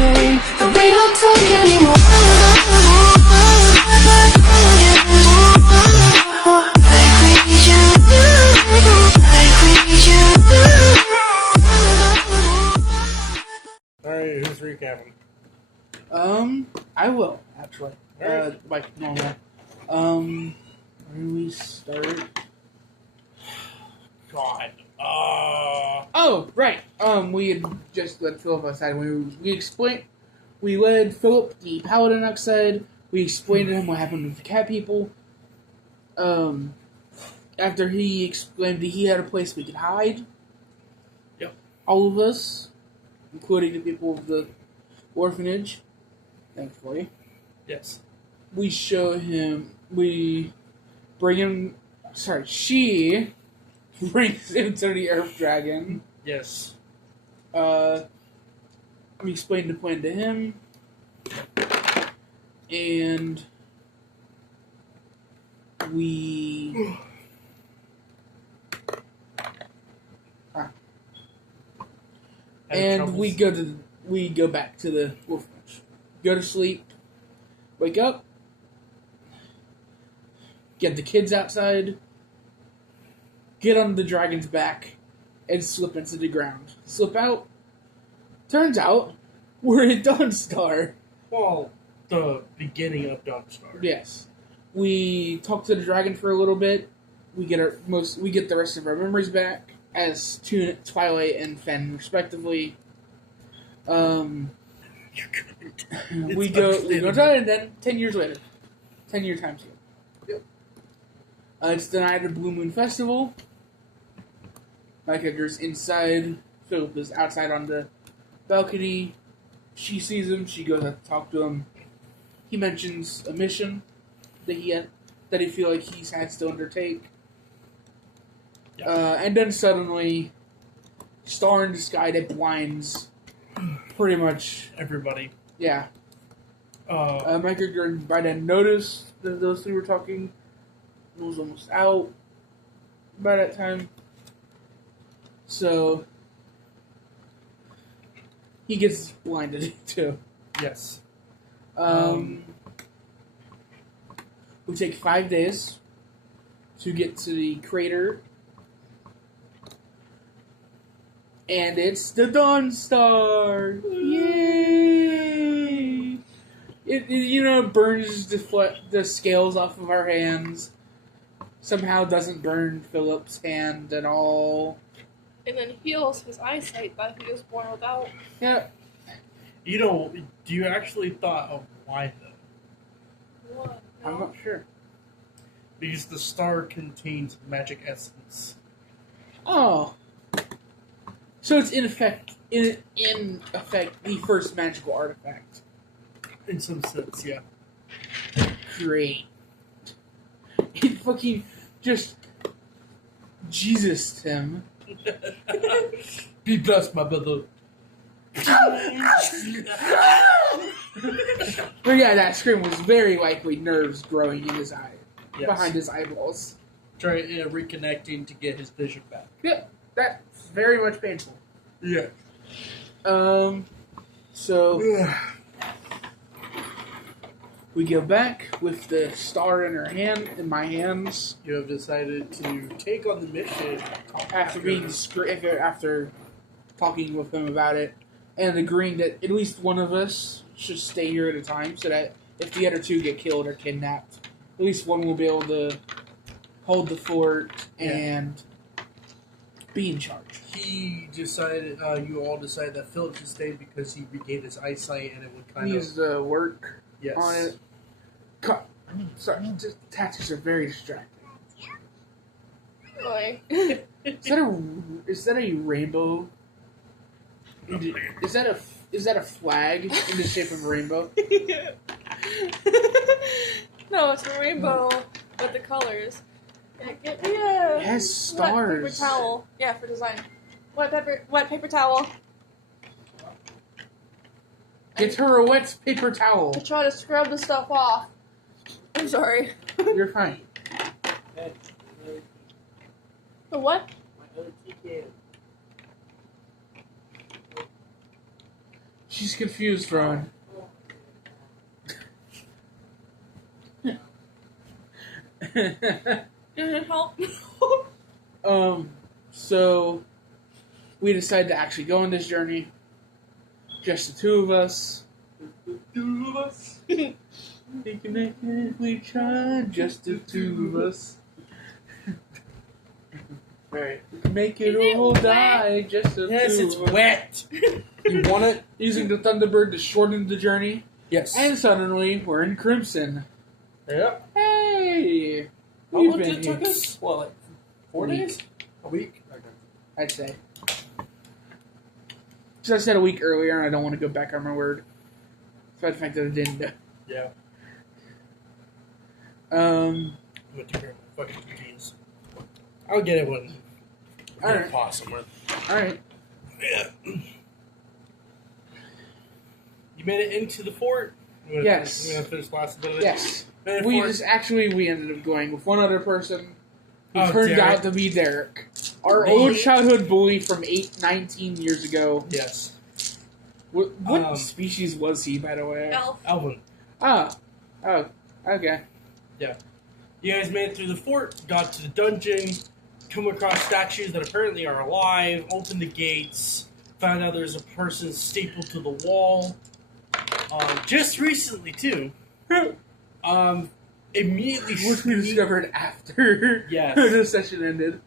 me, but we don't talk anymore. Like we need you, like we need you. Alright, who's recapping? I will, actually. Alright. Like normal. Where do we start? God. Oh, right. We had just let Philip outside. We led Philip the paladin outside. We explained to him what happened with the cat people. After he explained that he had a place we could hide. Yep. All of us, including the people of the orphanage, thankfully. Yes. We show him, she brings him to the Earth Dragon. Yes. We explained the plan to him, and we go back to the orphanage. Go to sleep, wake up, get the kids outside, get on the dragon's back, and slip into the ground. Slip out. Turns out, we're at Dawnstar. Well, the beginning of Dawnstar. Yes. We talk to the dragon for a little bit. We get the rest of our memories back as Twilight and Fen, respectively. We go and then 10 years later. 10-year time scale. Yep. It's the night of Blue Moon Festival. My character's inside. Philip is outside on the balcony. She sees him. She goes out to talk to him. He mentions a mission that he feel like he has to undertake. Yep. And then suddenly, star in the sky that blinds pretty much everybody. Yeah. My character by then noticed that those three were talking. It was almost out by that time. So he gets blinded too. Yes. We take 5 days to get to the crater. And it's the Dawnstar! Yay! It burns the scales off of our hands. Somehow doesn't burn Philip's hand at all. And then heals his eyesight that he was born without. Yeah. Do you actually thought of why though? What? I'm not sure. Because the star contains magic essence. Oh. So it's in effect the first magical artifact. In some sense, yeah. Great. It fucking just Jesus him. Be blessed, my brother. But yeah, that scream was very likely nerves growing in his eye, Yes. behind his eyeballs. Trying reconnecting to get his vision back. Yep, that's very much painful. Yeah. So we go back with the star in my hands. You have decided to take on the mission After talking with him about it, and agreeing that at least one of us should stay here at a time, so that if the other two get killed or kidnapped, at least one will be able to hold the fort and be in charge. He decided, you all decided that Philip should stay because he regained his eyesight and it would kind He of... needs to work Yes. on it. Sorry, just tattoos are very distracting. Really? Is that a rainbow? Is that a flag in the shape of a rainbow? No, it's a rainbow with the colors. Yeah. It has stars. Wet paper towel. Yeah, for design. Wet paper towel. Get her a wet paper towel. I try to scrub the stuff off. I'm sorry. You're fine. The what? She's confused, Ron. Help. So we decided to actually go on this journey. Just the two of us. We can make it, we try, just the two of us. Alright. We can make it Is it or wet? die, just the Yes, two it's of us. wet. You want it? Using the Thunderbird to shorten the journey. Yes. And suddenly, we're in Crimson. Yep. Hey! How We've long been did it took here. us? What, like 4 A week. days? A week? Okay. I'd say. Because I said a week earlier, and I don't want to go back on my word. Despite the fact that I didn't. Yeah. Um. I'm gonna take care of my fucking TVs. I'll get it when we Alright. get pause somewhere. Alright. Yeah. You made it into the fort? Yes. You gonna finish the last bit of it? Yes. Made it We fort? we ended up going with one other person who Oh, turned Derek. out to be Derek. Our Me? old childhood bully from 19 years ago. Yes. What species was he, by the way? Elf. Alvin. Oh, okay. You guys made it through the fort, got to the dungeon, come across statues that apparently are alive, opened the gates, found out there's a person stapled to the wall. Just recently, too. Immediately Which we discovered after Yes. the session ended.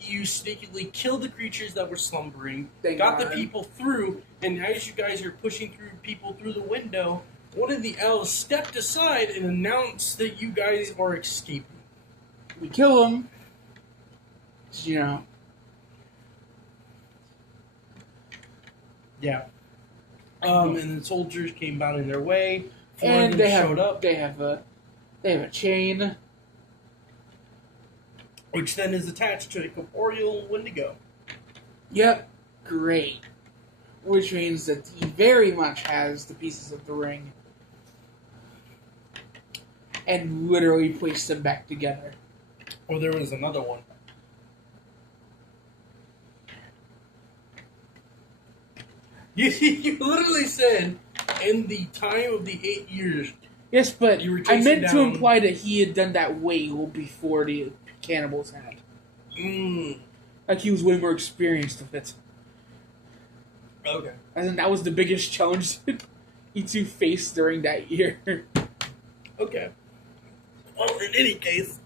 You sneakily killed the creatures that were slumbering, Thank got God. the people through, and as you guys are pushing through people through the window, one of the elves stepped aside and announced that you guys are escaping. We kill him. You know. Yeah. And then soldiers came out in their way. Four of And them they have showed up, They have a chain. which then is attached to a corporeal Wendigo. Yep. Great. Which means that he very much has the pieces of the ring. And literally placed them back together. Or there was another one. You literally said, in the time of the 8 years. Yes, but You were I chasing meant to down- imply that he had done that way before the cannibals had. Like he was way more experienced with it. Okay. I think that was the biggest challenge that E2 faced during that year. Okay. Well, in any case.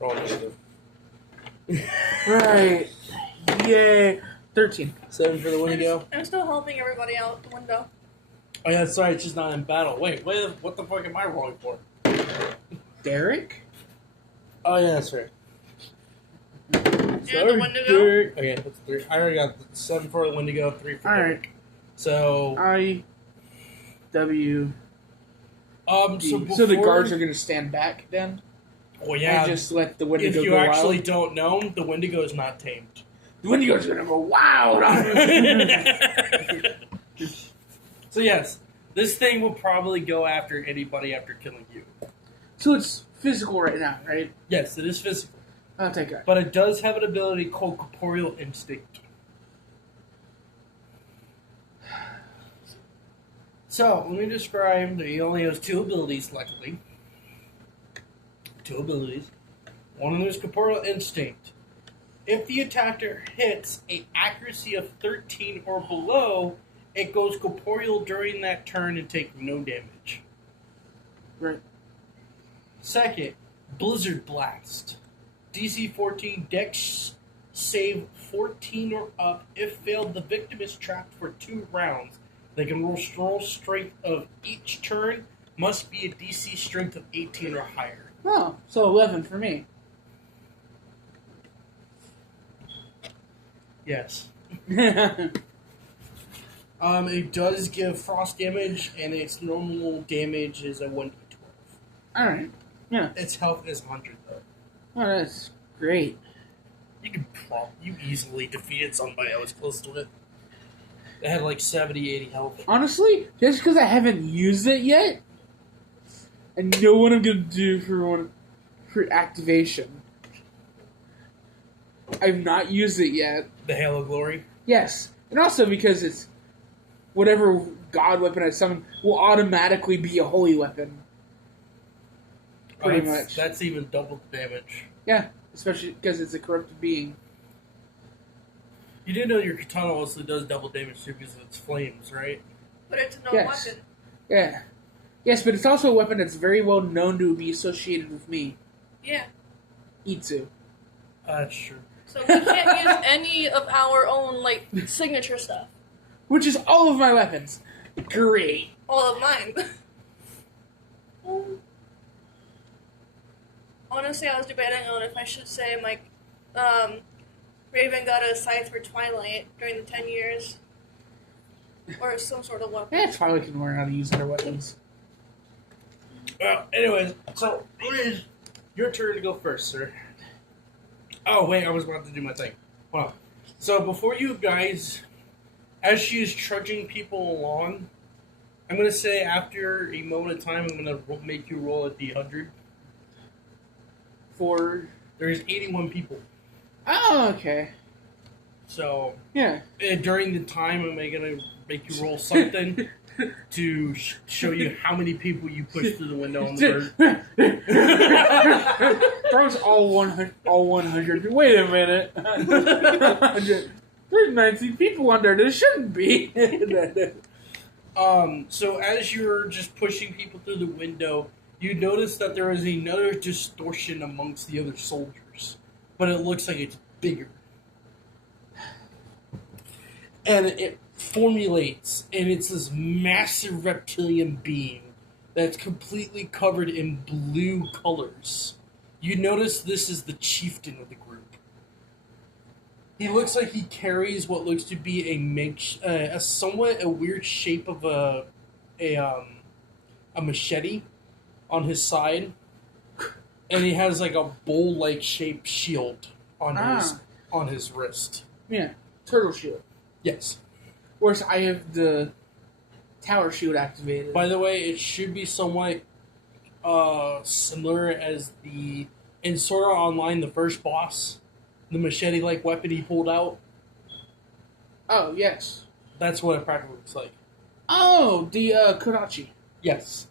Wrong initiative. Right. Yay. 13. 7 for the Wendigo. I'm still helping everybody out the window. Oh yeah, sorry, it's just not in battle. Wait, what the fuck am I rolling for? Derek? Oh yeah, that's right. And the Wendigo. Derek. Okay, that's 3. I already got 7 for the Wendigo, 3 for Alright. Derek. So, I. W. so D. before, So the guards are going to stand back then? well, yeah. And just let the If Wendigo you go actually wild? don't know, the Wendigo is not tamed. The Wendigo's going to go wild on him. So yes, this thing will probably go after anybody after killing you. So it's physical right now, right? Yes, it is physical, I'll take it. but it does have an ability called corporeal instinct. So let me describe that he only has 2 abilities, luckily. 2 abilities. One of them is corporeal instinct. If the attacker hits an accuracy of 13 or below, it goes corporeal during that turn and takes no damage. Right. Second, Blizzard Blast. DC 14 Dex save 14 or up. If failed, the victim is trapped for 2 rounds. They can roll strength of each turn. Must be a DC strength of 18 or higher. Oh, so 11 for me. Yes. Alright. It does give frost damage, and its normal damage is a 1d12. Yeah. Its health is 100, though. Oh, that's great. You easily defeated somebody that was close to it. It had like 70, 80 health. Honestly, just because I haven't used it yet, I know what I'm gonna do for activation. I've not used it yet. The Halo Glory. Yes, and also because it's whatever god weapon I summon will automatically be a holy weapon. Pretty much. That's even double damage. Yeah, especially because it's a corrupted being. You do know your katana also does double damage too because it's flames, right? But it's a known Yes. weapon. Yeah. Yes, but it's also a weapon that's very well known to be associated with me. Yeah. Itsu. That's true. So we can't use any of our own, like, signature stuff. Which is all of my weapons. Great. All of mine. Honestly, I was debating on if I should say, like, Raven got a scythe for Twilight during the 10 years. Or some sort of weapon. Yeah, Twilight can learn how to use their weapons. Well, anyways, so it is your turn to go first, sir. Oh, wait, I was about to do my thing. Hold on. So before you guys, as she is trudging people along, I'm going to say after a moment of time, I'm going to make you roll a D100. There's 81 people. Oh, okay. So, Yeah. during the time, I'm going to make you roll something to show you how many people you push through the window on the bird. Throws all 100. Wait a minute. 100. There's 19 people under. There shouldn't be. So as you're just pushing people through the window, you notice that there is another distortion amongst the other soldiers, but it looks like it's bigger. And it formulates, and it's this massive reptilian being that's completely covered in blue colors. You notice this is the chieftain of the group. He looks like he carries what looks to be a somewhat a weird shape of a machete on his side, and he has like a bowl-like shaped shield on his wrist. Yeah, turtle shield. Yes. Whereas I have the tower shield activated. By the way, it should be somewhat similar as in Sword Art Online, the first boss, the machete-like weapon he pulled out. Oh, yes. That's what it practically looks like. Oh, the Kodachi. Yes.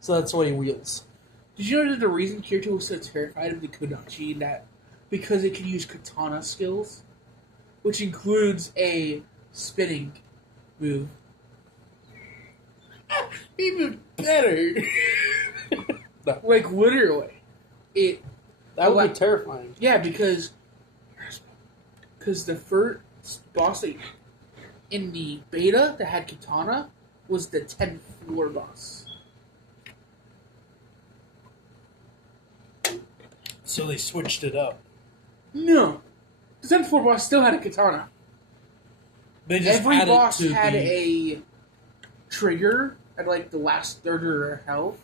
So that's what he wields. Did you know that the reason Kirito was so terrified of the Kodachi that because it can use katana skills, which includes a spinning move? Even better. Like literally, That would be terrifying. Yeah, because the first boss in the beta that had katana was the 10th floor boss. So they switched it up. No, the 10th floor boss still had a katana. They just Every added boss to had a trigger at like the last third of their health,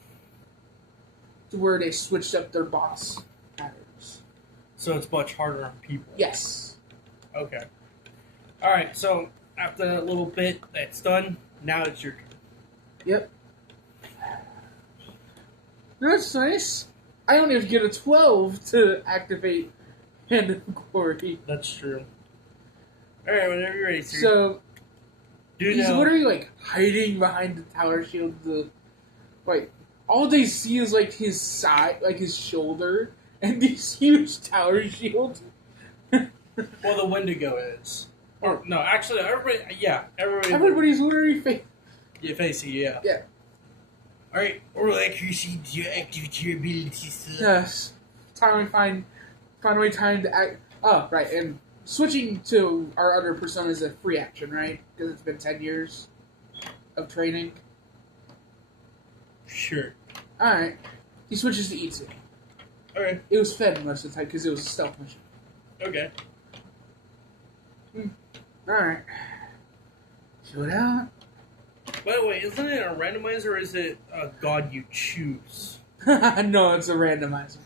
to where they switched up their boss patterns. So it's much harder on people. Yes. Okay. Alright, so after that little bit that's done, now it's your turn. Yep. That's nice. I only have to get a 12 to activate Hand of Glory. That's true. Alright, whenever you're ready, sir. So, Do he's know. literally like hiding behind the tower shield. All they see is like his side, like his shoulder, and these huge tower shields. Well, the Wendigo is. Or, no, actually, everybody. Everybody's literally You face it, yeah. Yeah. Alright, or accuracy to activate your abilities. Yes. Finally time to act. Oh, right, and switching to our other persona is a free action, right? Because it's been 10 years of training. Sure. Alright. He switches to Itsu. Alright, It was fed most of the time because it was a stealth mission. okay. Alright. Show it out. By the way, isn't it a randomizer or is it a god you choose? No, it's a randomizer.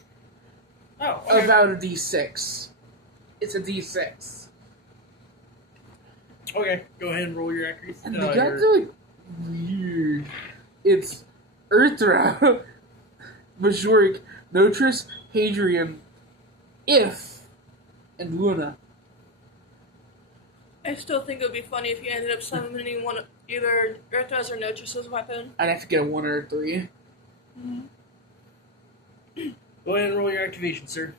Oh, okay. About a D6. It's a D6. Okay, go ahead and roll your accuracy. And the gods are like weird. It's Earthra, Majoric, Notris, Hadrian, if and Luna. I still think it would be funny if you ended up summoning one of either Earthra's or Notress's weapon. I'd have to get a 1 or a 3. Go ahead and roll your activation, sir.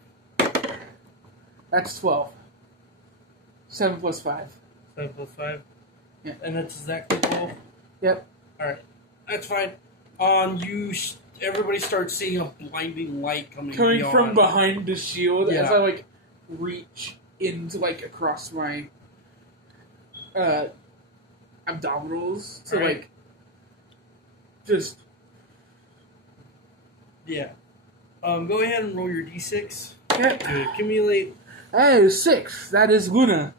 That's 12. 7 plus 5. 7 plus 5. Yeah. And that's exactly 12. Yep. Alright. That's fine. Everybody starts seeing a blinding light coming beyond. from behind the shield Yeah. as I like reach into like across my abdominals to Alright. like just Yeah. Go ahead and roll your d6 yeah. to accumulate. Hey, 6. That is Luna.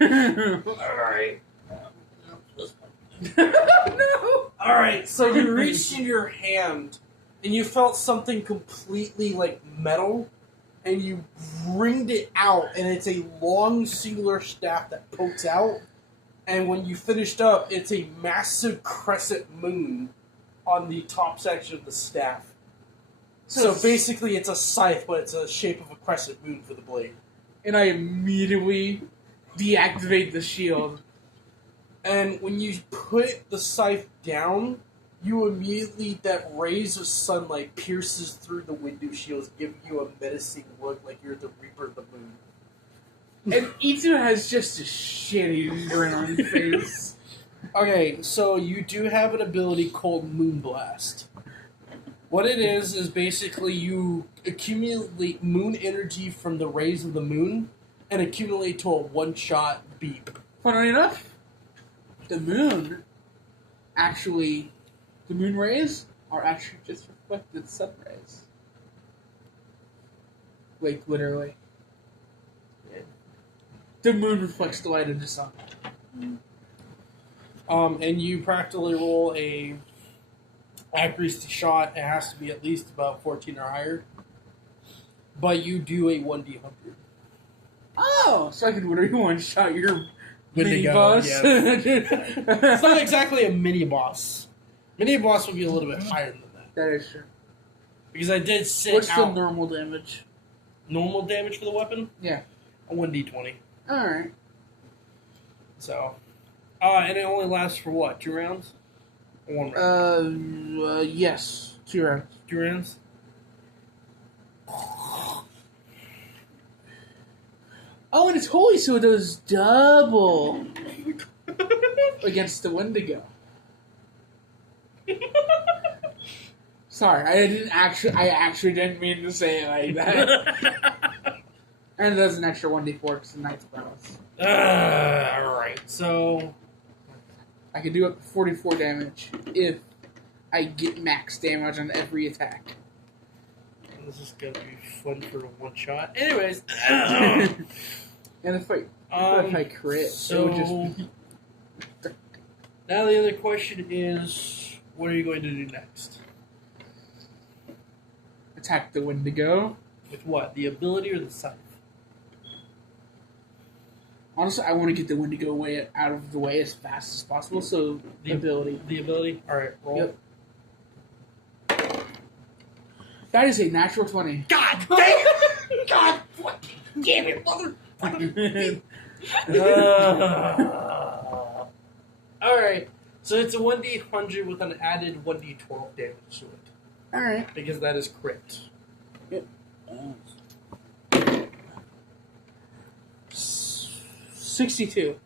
Alright. No. Alright, so you reached in your hand and you felt something completely like metal and you wringed it out and it's a long singular staff that pokes out, and when you finished up it's a massive crescent moon on the top section of the staff. So basically it's a scythe, but it's a shape of a crescent moon for the blade. And I immediately deactivate the shield. And when you put the scythe down, you immediately, that rays of sunlight pierces through the window shields, giving you a menacing look like you're the Reaper of the Moon. And Itsu has just a shitty grin on his face. Okay, so you do have an ability called Moonblast. What it is basically you accumulate moon energy from the rays of the moon and accumulate to a one-shot beep. Funnily enough, the moon rays are actually just reflected sun rays. Like, literally. The moon reflects the light of the sun. And you practically roll a accuracy shot. It has to be at least about 14 or higher. But you do a 1d100. Oh, so I can literally one-shot your Good to mini go, boss. yeah. It's not exactly a mini boss. Mini boss would be a little bit higher than that. That is true. Because I did sit What's the out normal damage? normal damage for the weapon. Yeah. A 1d20. Alright. So, and it only lasts for what? 2 rounds? Or 1 round? Yes. 2 rounds. 2 rounds? Oh, and it's holy, so it does double against the Wendigo. Sorry, I actually didn't mean to say it like that. And it does an extra 1d4 because the Knight's prowess. Alright, so I can do up to 44 damage if I get max damage on every attack. this is gonna be fun for a one shot. Anyways, And if I crit, so it would just be... now the other question is, what are you going to do next? attack the Wendigo. With what? The ability or the scythe? Honestly, I want to get the Wendigo out of the way as fast as possible, so the ability. The ability? Alright, roll. Yep. That is a natural 20. God damn! God fucking damn it, motherfucker! Alright, so it's a 1d100 with an added 1d12 damage to it. Alright. Because that is crit. Yep. 62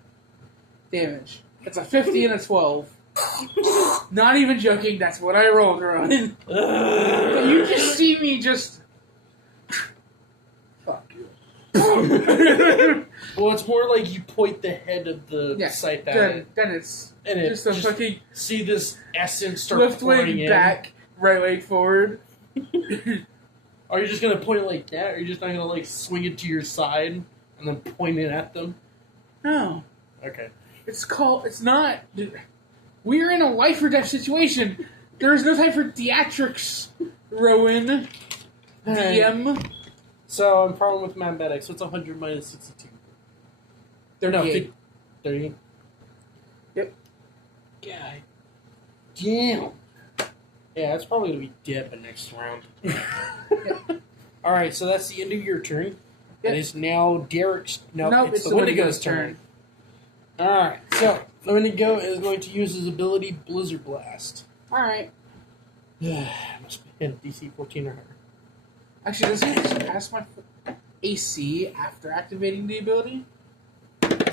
damage. That's a 50 and a 12. Not even joking, that's what I rolled, Ron. But you just see me just... Fuck you. Well, it's more like you point the head of the scythe at it. Then it's And it just a just fucking see this essence start left pouring leg in. back, right leg forward. Are you just gonna point it like that? Or are you just not gonna like swing it to your side and then point it at them? No. Okay. It's not... We're in a life or death situation. There is no time for theatrics, Rowan. DM. So I'm problem with mathematics. What's 100 minus 62? 38. 30. Yep. God damn. Yeah, it's probably going to be dip in next round. Alright, so that's the end of your turn. Yep. It is now Derek's... Nope, it's the Wendigo's turn. Alright, so the Wendigo is going to use his ability Blizzard Blast. Alright. Must be in DC 14 or higher. Actually, does he just pass my AC after activating the ability?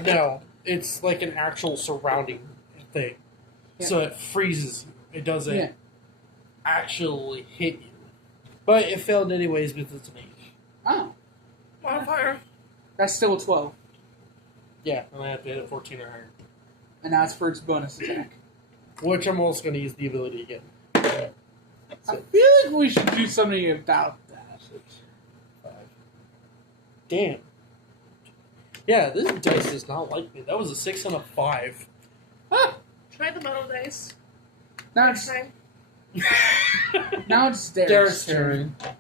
No, it's like an actual surrounding thing. Yeah. So it freezes you. It doesn't Yeah. actually hit you. But it failed anyways because it's an 8. Oh. Modifier. That's still a 12. Yeah, and I have to hit a 14 or higher. And now it's for its bonus attack. Which I'm also going to use the ability again. I feel like we should do something about that. 5. Damn. Yeah, this dice does not like me. That was a 6 and a 5. Ah! Try the metal dice. Now Next it's, time. now it's Derek's Derek's turn. I'm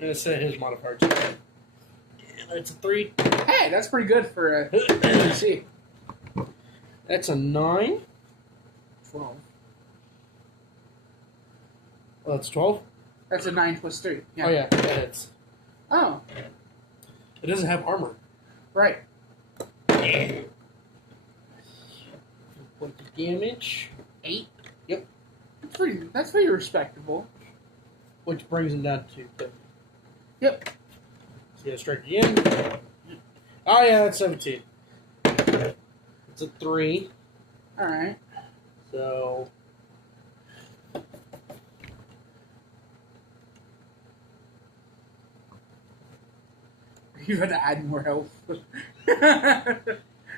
going to set his modifier to 10. And it's a 3. Hey, that's pretty good for a AC. That's a 9. 12. Well, that's 12. That's a 9 plus 3. Yeah. Oh, yeah, that hits. Oh, It doesn't have armor. right. Point the damage. 8. Yep. That's pretty respectable. Which brings him down to 10. Yep. So yeah, strike again. Oh, yeah, that's 17. It's a 3. Alright. So. You had to add more health.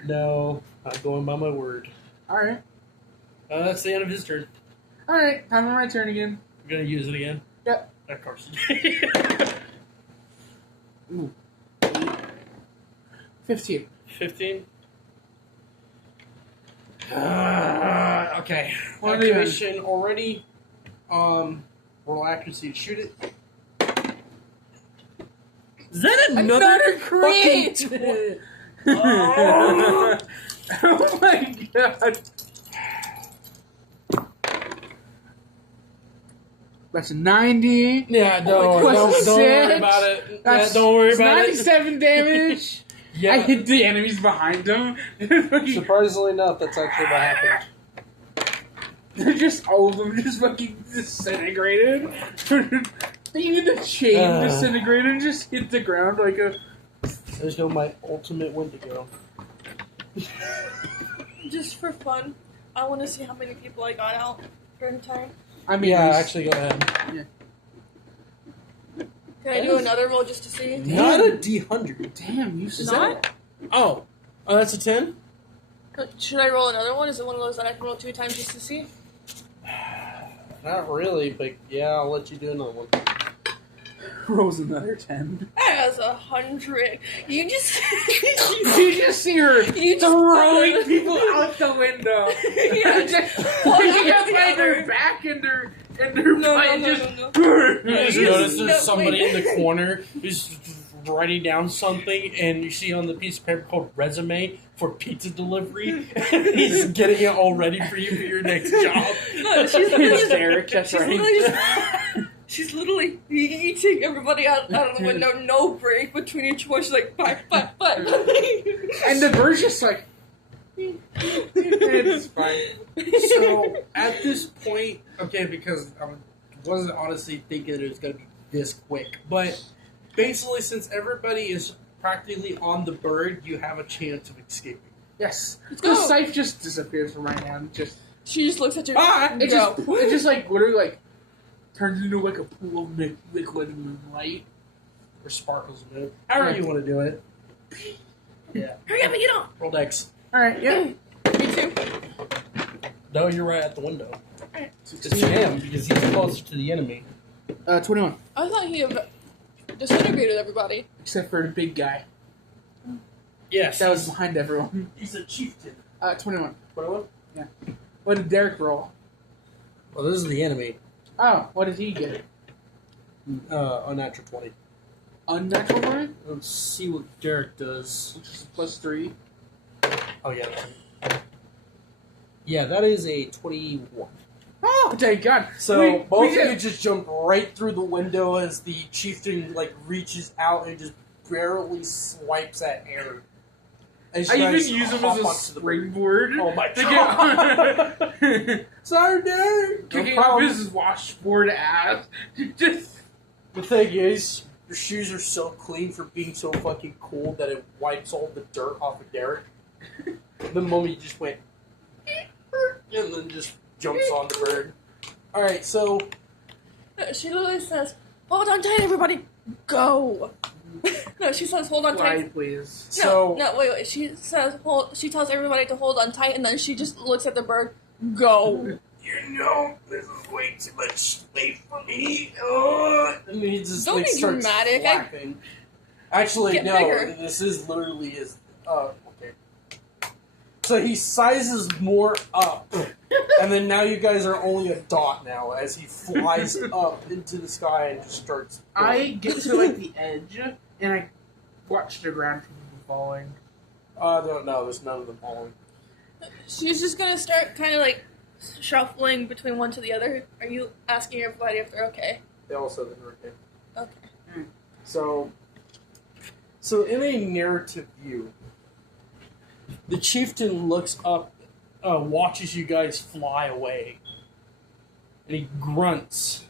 No, I'm going by my word. Alright. That's the end of his turn. Alright, time for my turn again. You're going to use it again? Yep. Of course. Ooh. 15. 15. Okay. One of the- Activation already. Roll accuracy to shoot it. Is that Another fucking crit! Oh. Oh my god. That's a 90. Yeah, Plus don't worry 6. about it. That's Don't worry about 97 damage. Yeah. I hit the enemies behind him. Surprisingly enough, that's actually what happened. They're just all of them just fucking disintegrated. Even the chain disintegrated and just hit the ground like a. There's no my ultimate Wendigo. Just for fun, I want to see how many people I got out during time. I mean, Yeah, there's- actually, go ahead. Can I do another roll just to see? Not a D100. Damn, you Is said that? Oh, that's a 10? Should I roll another one? Is it one of those that I can roll 2 times just to see? Not really, but yeah, I'll let you do another one. rolls another 10. As 100. You just. You just see her You just- throwing people out the window. Yeah, Just one picking up after the by other. their back and their No, butt, no, just. no. You Yeah, just you notice just- there's somebody wait. in the corner who's writing down something, and you see on the piece of paper called resume for pizza delivery, and he's getting it all ready for you for your next job. No, she's literally It's Derek, that's she's right. literally just, she's literally eating everybody out of the window, no break between each one. She's like, bye. And the bird's just like. It's fine. So at this point, okay, because I wasn't honestly thinking it was going to be this quick, but basically, since everybody is practically on the bird, you have a chance of escaping. Yes. Let's The go. scythe just disappears from right now. Just She just looks at you. Ah! and it go. just like literally like turns into like a pool of liquid moonlight. Or sparkles a bit. However you want to do it. Yeah. Hurry up and get on. Roll dex. All right, yeah. Me too. No, you're right at the window. Alright. It's him, because he's closer to the enemy. 21, I thought he disintegrated everybody. except for the big guy Yes. that was behind everyone. He's a chieftain. 21. What? What did Derek roll? Well, this is the enemy. Oh, what did he get? Unnatural 20. Unnatural one, Let's see what Derek does. which is +3. Oh, yeah. Yeah, that is a 21. Oh, Oh, thank God. So both we of you just jump right through the window as the chieftain reaches out and just barely swipes at air. As I you even guys use him hop as a onto the bird. springboard. Oh my to god! get- Sorry, dude. Kicking No up problem. his washboard ass. Just. The thing is, your shoes are so clean for being so fucking cold that it wipes all the dirt off of Derek. The moment you just went, and then just jumps on the bird. Alright, so She literally says, "Hold on tight, everybody, go." No, she says, "Hold on Fly, tight." please. No, wait. She says, "Hold." She tells everybody to hold on tight, and then she just looks at the bird. Go. you know, this is way too much space for me. And he just Don't be starts dramatic. flapping. Actually, Get no. bigger. This is literally his. Okay. So he sizes more up, and then now you guys are only a dot now as he flies up into the sky and just starts. I get to the edge and I watch the ground from falling. No, there's none of them falling. She's just gonna start kind of shuffling between one to the other. Are you asking everybody if they're okay? They all said they were okay. Okay. So in a narrative view, the chieftain looks up, watches you guys fly away, and he grunts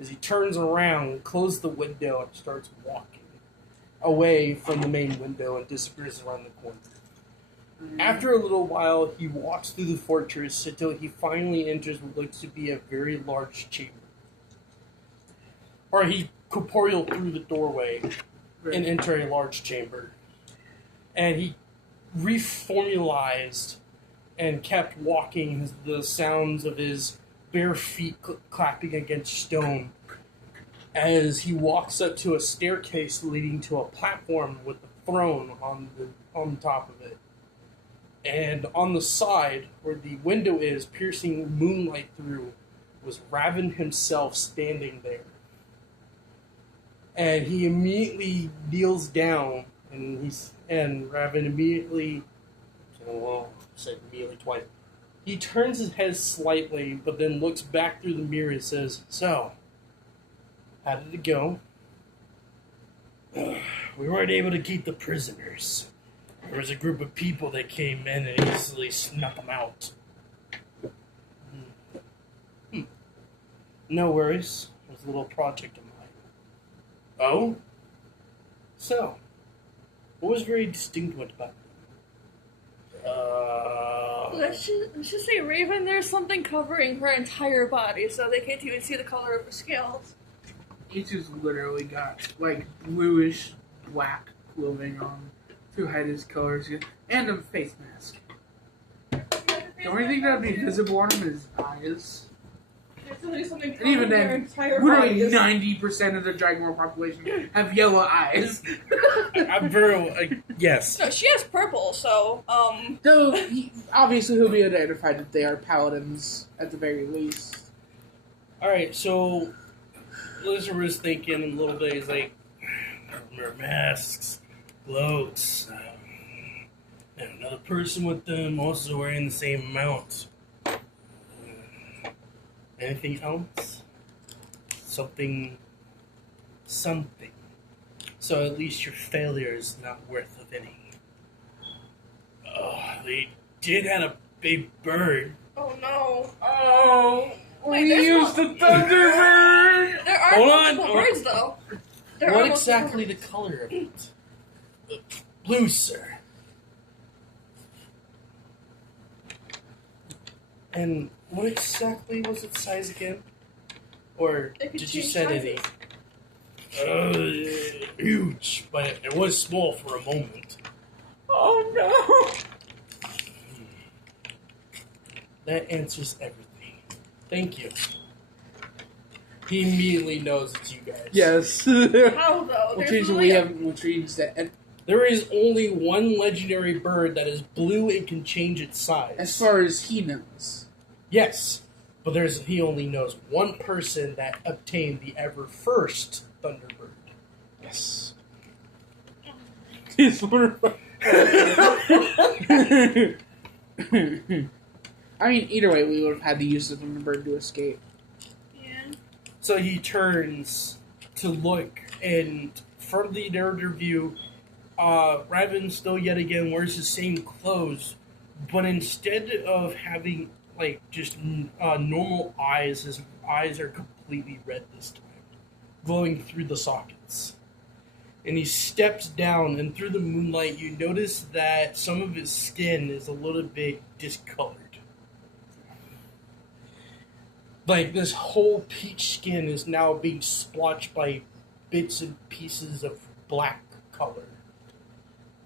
as he turns around, closes the window, and starts walking away from the main window and disappears around the corner. After a little while, he walks through the fortress until he finally enters what looks to be a very large chamber. Or he corporeal through the doorway and enter a large chamber. And he reformulized and kept walking, the sounds of his bare feet clapping against stone as he walks up to a staircase leading to a platform with a throne on the top of it. And on the side, where the window is, piercing moonlight through, was Raven himself standing there. And he immediately kneels down, and Raven immediately, well, I said immediately twice. He turns his head slightly, but then looks back through the mirror and says, "So, how did it go?" "We weren't able to keep the prisoners. There was a group of people that came in and easily snuck them out." "No worries. It was a little project of mine." "Oh? So, what was very distinguished about them?" Let's just say, Raven, there's something covering her entire body, so they can't even see the color of her scales. Ichi's literally got bluish black clothing on to hide his colors and a face mask. The only thing that would be visible on him is eyes. There's literally something And even covering her then, entire literally body. 90% of the Dragon population have yellow eyes. I'm very, yes. No, she has purple, so, So, obviously he'll be able to identify that they are paladins, at the very least. Alright, so Blizzard was thinking a little bit, he's like, "Their masks, cloaks, and another person with them also wearing the same amount. Anything else? Something. So at least your failure is not worth of any." They did have a big bird. oh no. Oh, Wait, we there's used the Thunderbird! There are Hold on, multiple hold on. birds, though. There What are multiple exactly the birds. color of it? Blue, sir. And what exactly was its size again? Or It could did you change set any? sizes. Huge, but it was small for a moment. Oh no! That answers everything. Thank you. He immediately knows it's you guys. Yes. How, though? We'll There's change literally a- we'll change that. There is only one legendary bird that is blue and can change its size. As far as he knows. Yes, but he only knows one person that obtained the ever first Thunderbird. Yes. He's wonderful. I mean, either way, we would have had to use the Thunderbird to escape. Yeah. So he turns to look, and from the narrator view, Raven still yet again wears the same clothes, but instead of having like just normal eyes, his eyes are completely red this time, glowing through the sockets. And he steps down, and through the moonlight, you notice that some of his skin is a little bit discolored. Like, this whole peach skin is now being splotched by bits and pieces of black color.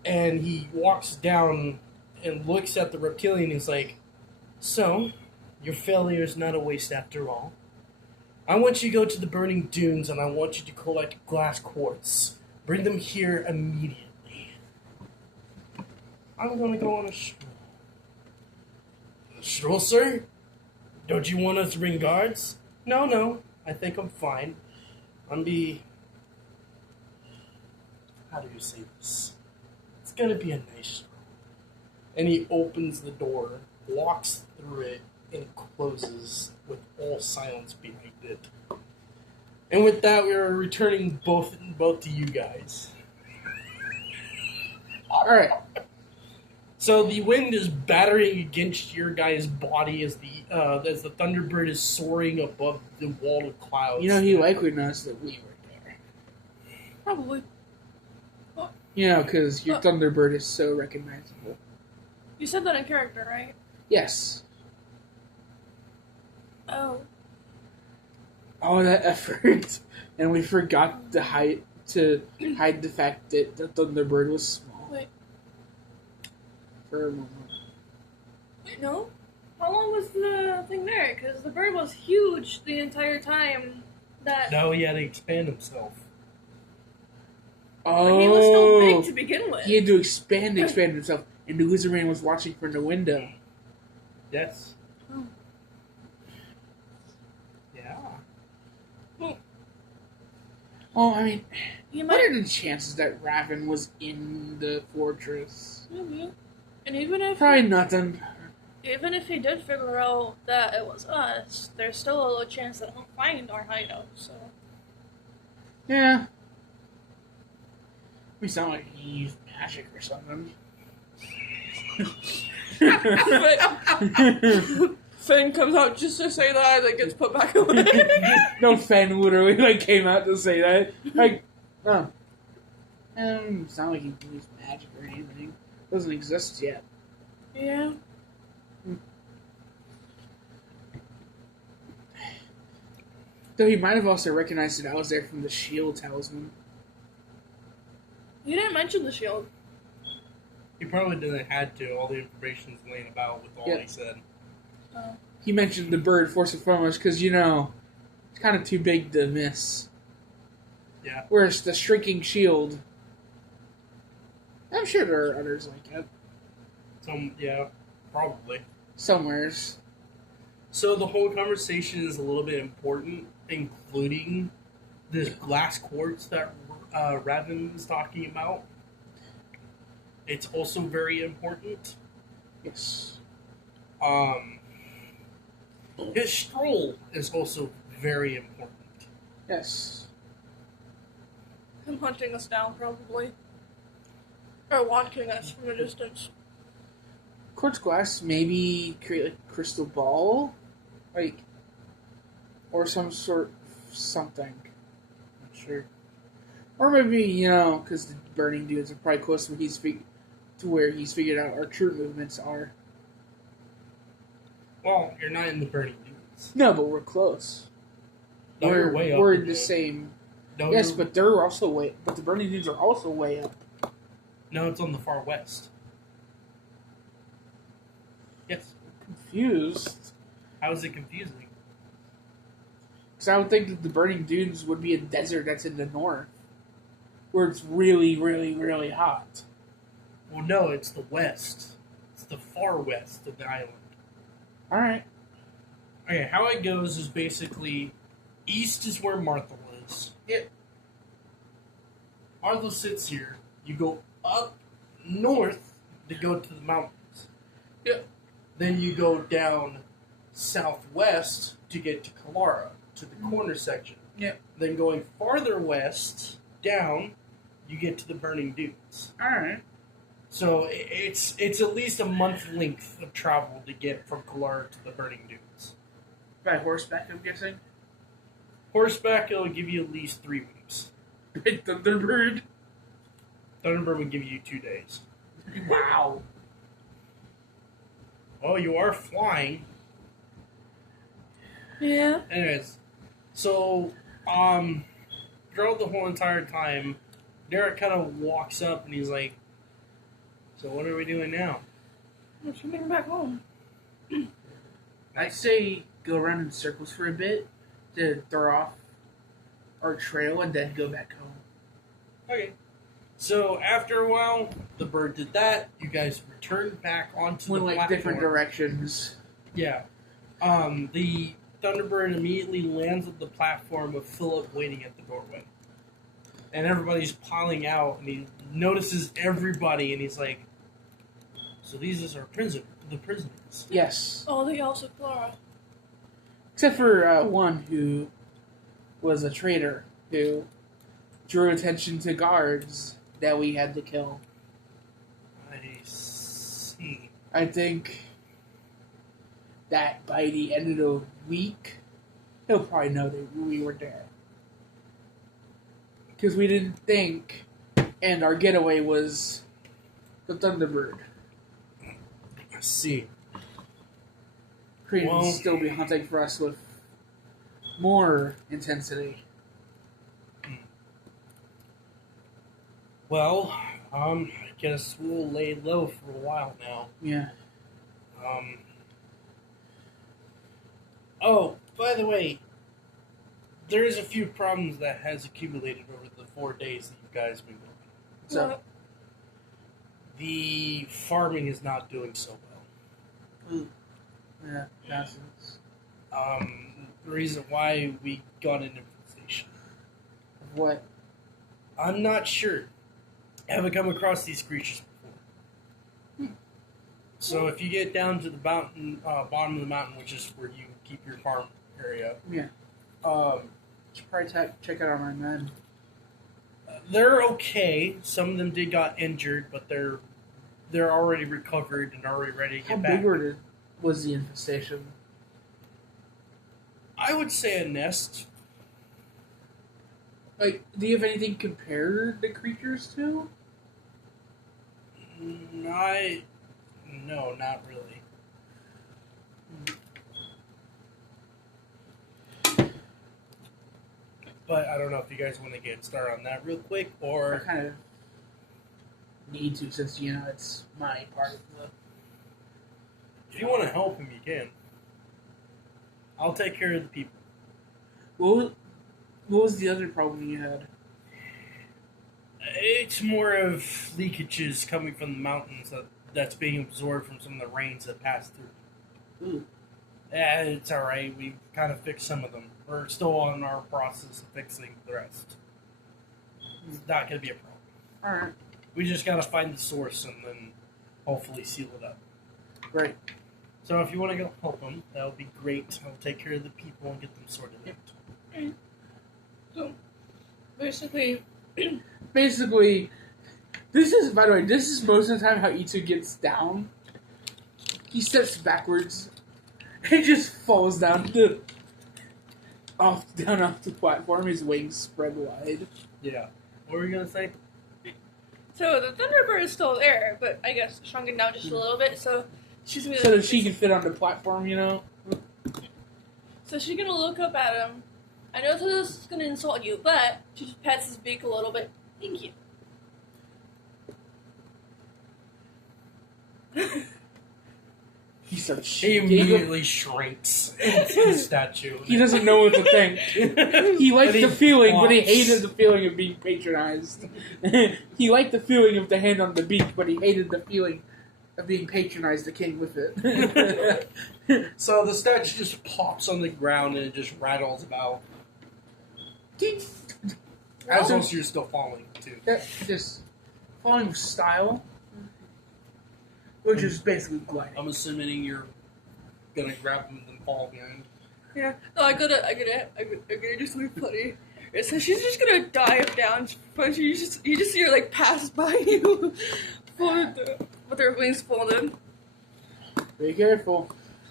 And he walks down and looks at the reptilian and he's like, "So, your failure is not a waste after all. I want you to go to the burning dunes and I want you to collect glass quartz. Bring them here immediately. I'm going to go on a stroll." "A stroll, sir? Don't you want us to ring guards?" No. I think I'm fine. How do you say this? It's going to be a nice stroll. And he opens the door, walks through it, and closes with all silence behind it. And with that, we are returning both to you guys. Alright. So the wind is battering against your guys' body as the Thunderbird is soaring above the wall of clouds. You know, he likely knows that we were there. Probably. You know, because your Thunderbird is so recognizable. You said that in character, right? Yes. Oh. All that effort, and we forgot to hide the fact that the Thunderbird was small. Wait. For a moment. Wait, no? How long was the thing there? Because the bird was huge the entire time that... No, he had to expand himself. Oh, But he was still big to begin with. he had to expand himself, and the Lizardman was watching from the window. Yes. Oh. Yeah. Oh, I mean, He what might... are the chances that Raven was in the fortress? Maybe. And even if... Probably nothing. Even if he did figure out that it was us, there's still a low chance that he'll find our hideout, so... Yeah. We sound like he used magic or something. Finn comes out just to say that, and gets put back away. No, Fen literally came out to say that. No. Sound like he used magic or anything. Doesn't exist yet. Yeah. Though he might have also recognized that I was there from the shield talisman. You didn't mention the shield. He probably didn't have to. All the information's laying about with all he said. He mentioned the bird first and foremost because, it's kind of too big to miss. Yeah. Whereas the shrinking shield, I'm sure there are others like it. Yeah, probably. Somewheres. So the whole conversation is a little bit important, including this glass quartz that Raven is talking about. It's also very important. Yes. His stroll is also very important. Yes. Him hunting us down, probably. Or watching us from a distance. Quartz glass, maybe create like a crystal ball? Or some sort of something. Not sure. Or maybe, because the burning dudes are probably close to where he's figured out our true movements are. Well, you're not in the burning dunes. No, but we're close. No, you're way up. We're in the same. No, Yes, you're- but they're also way. But the burning dudes are also way up. No, it's on the far west. Yes. Confused. How is it confusing? Because I would think that the burning dunes would be a desert that's in the north, where it's really, really, really hot. Well, no, it's the west. It's the far west of the island. All right. Okay, how it goes is basically east is where Martha lives. Martha sits here. You go up north to go to the mountains. Then you go down southwest to get to Kalara, to the corner section. Yep. Then going farther west down, you get to the Burning Dunes. Alright. So it's at least a month length of travel to get from Kalara to the Burning Dunes. By horseback, I'm guessing. Horseback, it'll give you at least 3 weeks. Big Thunderbird. Thunderbird would give you 2 days. Wow. Well, you are flying. Yeah. Anyways, so throughout the whole entire time, Derek kind of walks up and he's like, "So what are we doing now?" I'm coming back home. I'd say go around in circles for a bit to throw off our trail and then go back home. Okay. So after a while, the bird did that. You guys returned back onto Went the like platform. different directions. Yeah. The Thunderbird immediately lands at the platform with Philip waiting at the doorway. And everybody's piling out, and he notices everybody, and he's like, "So these are the prisoners." Yes. Oh, they also Clara. Except for one who was a traitor who drew attention to guards that we had to kill. I see. I think that by the end of the week, he'll probably know that we were there. Because we didn't think, and our getaway was the Thunderbird. I see. Creed Well- will still be hunting for us with more intensity. Well, I guess we'll lay low for a while now. Yeah. Oh, by the way, there's a few problems that has accumulated over the 4 days that you guys been going. So, What? The farming is not doing so well. yeah, nonsense. The reason why we got an infestation. What? I'm not sure. I haven't come across these creatures before. So if you get down to the mountain, bottom of the mountain, which is where you keep your farm area, Yeah. Should probably check out on our men. they're okay. Some of them did got injured, but they're already recovered and already ready to How get big back. was the infestation? I would say a nest. Like, do you have anything compared the creatures to? No, not really. But I don't know if you guys want to get started on that real quick, I or kind of need to, since, it's my part of the... if you want to help him, you can. I'll take care of the people. What was the other problem you had? It's more of leakages coming from the mountains that's being absorbed from some of the rains that pass through. Ooh. It's alright. We've kind of fixed some of them. We're still on our process of fixing the rest. It's not going to be a problem. Alright. We just got to find the source and then hopefully seal it up. Great. So if you want to go help them, that would be great. I'll take care of the people and get them sorted out. So, basically, Basically, this is, by the way, this is most of the time how Itsu gets down. He steps backwards and just falls down off the platform, his wings spread wide. Yeah. What were you going to say? so the Thunderbird is still there, but I guess shrunken down just a little bit. So she's gonna. So that she can fit on the platform, So she's gonna look up at him. I know this is gonna insult you, but she just pats his beak a little bit. Thank you. He starts He shaking. immediately shrinks into the statue. He doesn't know what to think. He liked And the feeling, but he flops. hated the feeling of being patronized. He liked the feeling of the hand on the beak, but he hated the feeling of being patronized the king with it. So the statue just pops on the ground and it just rattles about. As long as you're still falling, too. That just falling with style. which is basically gliding. I'm assuming you're gonna grab them and then fall behind. Yeah. No, I gotta do something funny. So she's just gonna dive down, but you just see her like pass by you, with her wings folded. Be careful.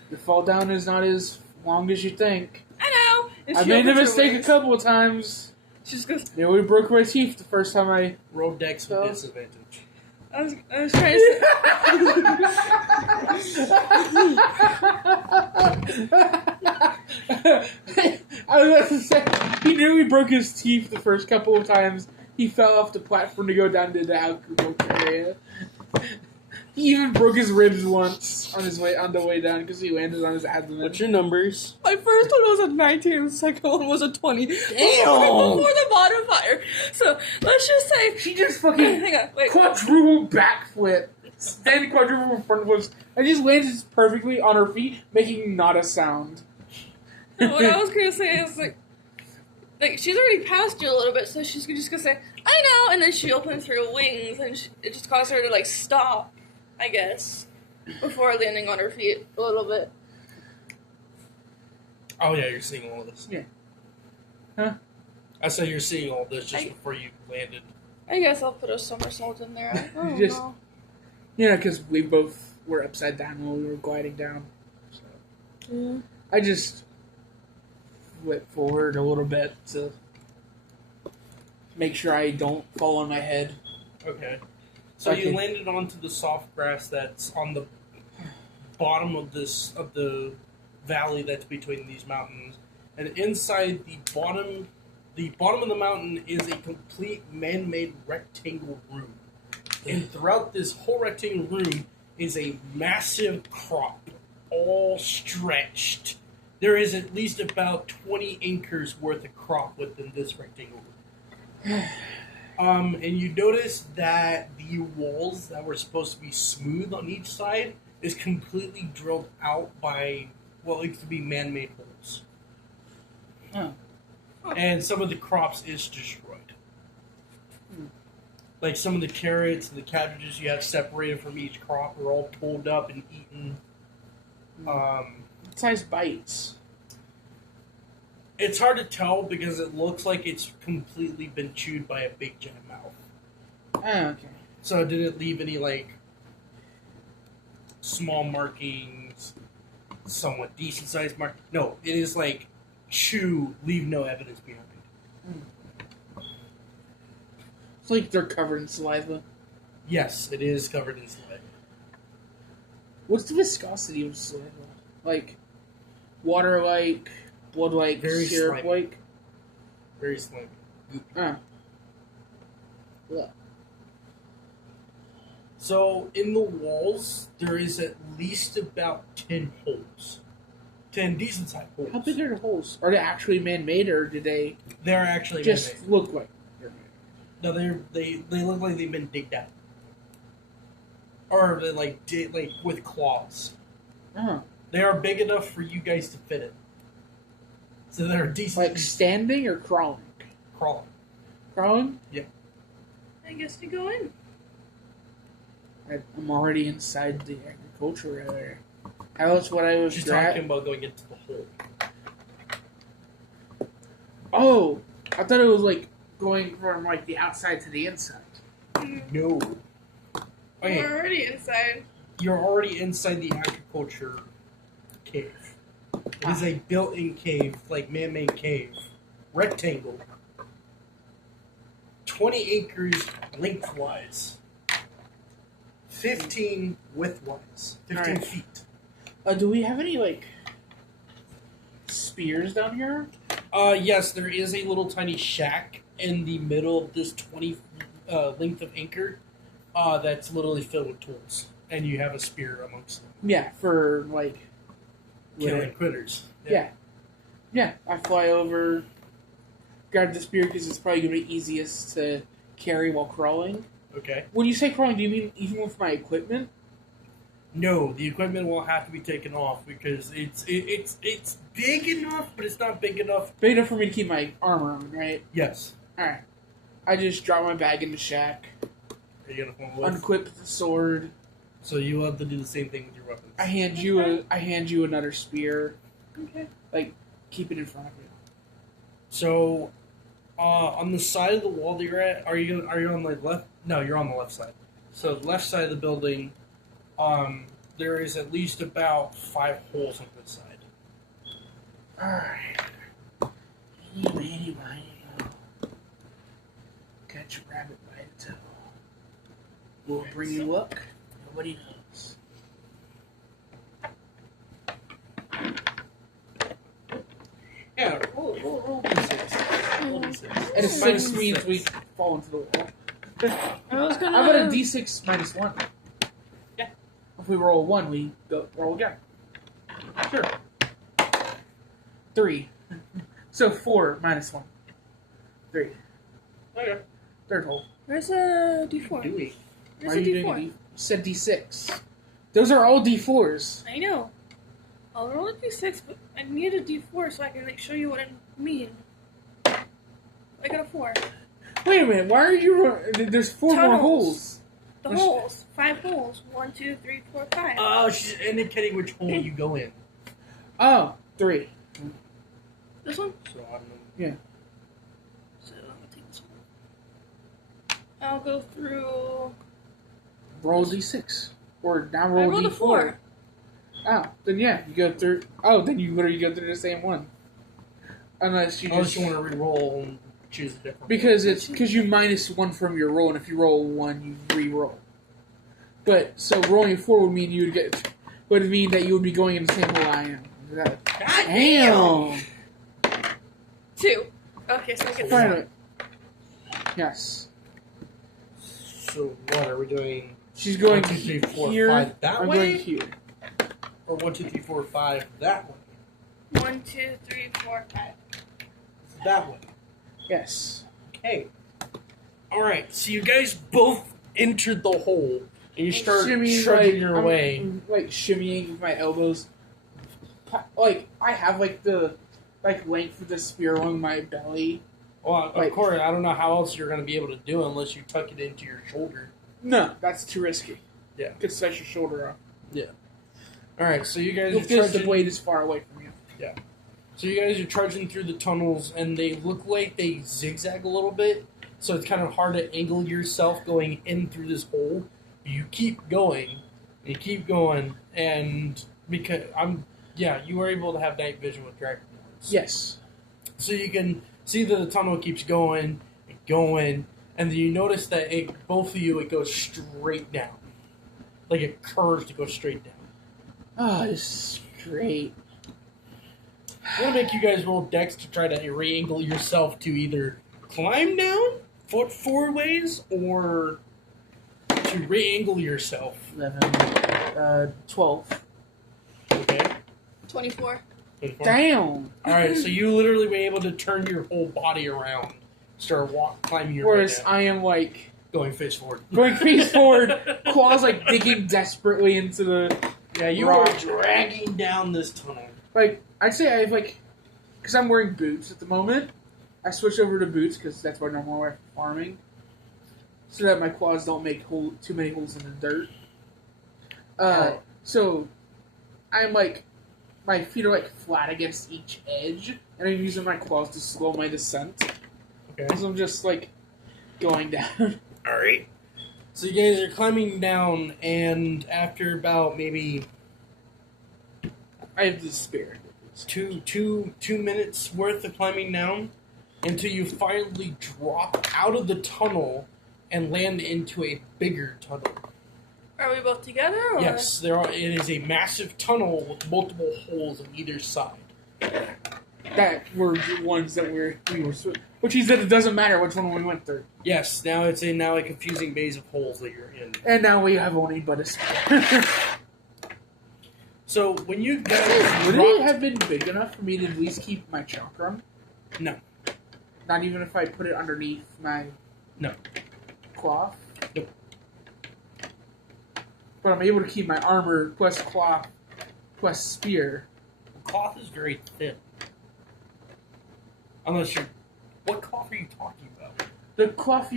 Your fall down is not as long as you think. I know. And I she made the opens her mistake a wings. couple of times. She just goes. Yeah, we broke my teeth the first time I. Roll dex with So- disadvantage. I was trying to I was about to say, he nearly broke his teeth the first couple of times. He fell off the platform to go down to the agriculture area. He even broke his ribs once on the way down because he landed on his abdomen. What's your numbers? My first one was a 19, and the second one was a 20. Damn! Before the modifier. So let's just say. She just fucking Hang on, wait. quadruple backflip, then quadruple front flips, and just lands perfectly on her feet, making not a sound. What I was gonna say is like she's already passed you a little bit, so she's just gonna say, "I know," and then she opens her wings, and it just causes her to like stop, I guess, before landing on her feet a little bit. Oh yeah, you're seeing all this. Yeah. Huh? I said you're seeing all this just I- before you landed. I guess I'll put a somersault in there. I don't Just- know. Yeah, because we both were upside down while we were gliding down. So Yeah. I just flip forward a little bit to make sure I don't fall on my head. Okay. So Okay. you landed onto the soft grass that's on the bottom of the valley that's between these mountains, and inside the bottom of the mountain is a complete man-made rectangle room. And throughout this whole rectangle room is a massive crop, all stretched. There is at least about 20 acres worth of crop within this rectangle room. And you notice that the walls that were supposed to be smooth on each side is completely drilled out by what looks to be man-made holes. Oh. And some of the crops is destroyed. Like some of the carrots and the cabbages you have separated from each crop are all pulled up and eaten. What size bites? It's hard to tell because it looks like it's completely been chewed by a big giant mouth. Oh, okay. So it didn't leave any like small markings, somewhat decent sized mark. No, it is like chew, leave no evidence behind. It's like they're covered in saliva. Yes, it is covered in saliva. What's the viscosity of saliva? Like water-like, blood-like, Very syrup-like? Very slimy. Oh. Yeah. So in the walls, there is at least about 10 holes. 10 decent sized holes. How big are the holes? Are they actually man-made, or do they They're actually just man-made. look like they're made? No, they look like they've been digged out. Or they like with claws. Oh. They are big enough for you guys to fit in. So they're decent. Like standing or crawling? crawling. Crawling? I guess we go in. I'm already inside the agriculture area. How else would I was She's dra- talking about going into the hole. Oh, I thought it was like going from like the outside to the inside. No. Okay, We're already inside. you're already inside the agriculture cave. It is a built-in cave, like man-made cave. Rectangle. 20 acres lengthwise. 15 widthwise. 15 Alright. feet. Do we have any like spears down here? Yes, there is a little tiny shack in the middle of this 20 length of anchor that's literally filled with tools. And you have a spear amongst them. Yeah, for like Killing critters. Yeah. I fly over, grab the spear because it's probably gonna be easiest to carry while crawling. Okay. When you say crawling, do you mean even with my equipment? No, the equipment will have to be taken off because it's big enough, but it's not big enough. Big enough for me to keep my armor on, right? Yes. Alright. I just drop my bag in the shack, Are you gonna follow with? unequip the sword, So you have to do the same thing with your weapons. I hand you another spear. Okay. Like, keep it in front of you. So, on the side of the wall that you're at, are you on the left? No, you're on the left side. So the left side of the building, there is at least about 5 holes on this side. Alright. Anyway, catch a rabbit by the toe. We'll bring you up. Nobody knows. Yeah, roll d6. Roll d6. And 6 means we fall into the wall. I was gonna. How about a d6 minus 1? Yeah. If we roll 1, we go roll again. Sure. 3. So 4 minus 1. 3. Okay. Third hole. Where's a D4? Do we? Why Where's are a you doing D4? a D? You said D6. Those are all D4s. I know. I'll roll a D6, but I need a D4 so I can show you what I mean. I got a 4. Wait a minute. Why are you? There's 4 more Tunnels. holes. The Which- holes. 5 holes. 1, 2, 3, 4, 5. Oh, she's indicating which hole you go in. Oh, 3. This one? So I don't know. Yeah. So I'm gonna take this one. I'll go through. Roll D6. Or now I roll rolled D4. a 4. Oh, then yeah, you go through. Oh, then you literally go through the same one. Unless you Unless just you want to re-roll and choose a different because you minus 1 from your roll, and if you roll 1, you re-roll. But so rolling a 4 would mean you would mean that you would be going in the same hole I am. Damn. 2. Okay, so I get Fine. 1. Yes. So what are we doing? She's going 1, 2, 3, 4, here. 5 that I'm way, going here. or 1, 2, 3, 4, 5 that way. 1, 2, 3, 4, 5. That way. Yes. Okay. All right. So you guys both entered the hole, and you start Shimmying, trudging like, your I'm, way. like shimmying with my elbows. Like I have like the length of the spear along my belly. Well, like- of course, I don't know how else you're going to be able to do it unless you tuck it into your shoulder. No, that's too risky. Yeah. Could slice your shoulder off. All right. So you guys You'll are feel the trudging. blade is far away from you. So you guys are trudging through the tunnels, and they look like they zigzag a little bit. So it's kind of hard to angle yourself going in through this hole. You keep going, and because you were able to have night vision with dragon horns. Yes. So you can see that the tunnel keeps going and going, and then you notice that both of you, it goes straight down. Like it curves to go straight down. Oh, this is great. I'm going to make you guys roll dex to try to re-angle yourself to either climb down foot forward ways or to re-angle yourself. 11, 12. Okay? 24. Damn. Alright, so you literally were able to turn your whole body around. Start climbing your way Whereas down. I am like Going face forward. going face forward, claws like digging desperately into the. Yeah, you rock. are dragging down this tunnel. Like, I'd say I have, like, because I'm wearing boots at the moment, I switch over to boots because that's what I normally wear for farming, so that my claws don't make too many holes in the dirt. So, I'm, like, my feet are, like, flat against each edge, and I'm using my claws to slow my descent. Okay. So I'm just, like, going down. Alright. So you guys are climbing down, and after about maybe I have the spear. two minutes worth of climbing down until you finally drop out of the tunnel and land into a bigger tunnel. Are we both together? Or? Yes, it is a massive tunnel with multiple holes on either side. That were the ones that we were which means that it doesn't matter which one we went through. Yes, now it's a confusing maze of holes that you're in. And now we have only but a spear. So when you guys Would it dropped, have been big enough for me to at least keep my chakram? No. Not even if I put it underneath my No. cloth? Nope. But I'm able to keep my armor plus cloth plus spear. the cloth is very thin. Unless you're... What cloth are you talking about? The cloth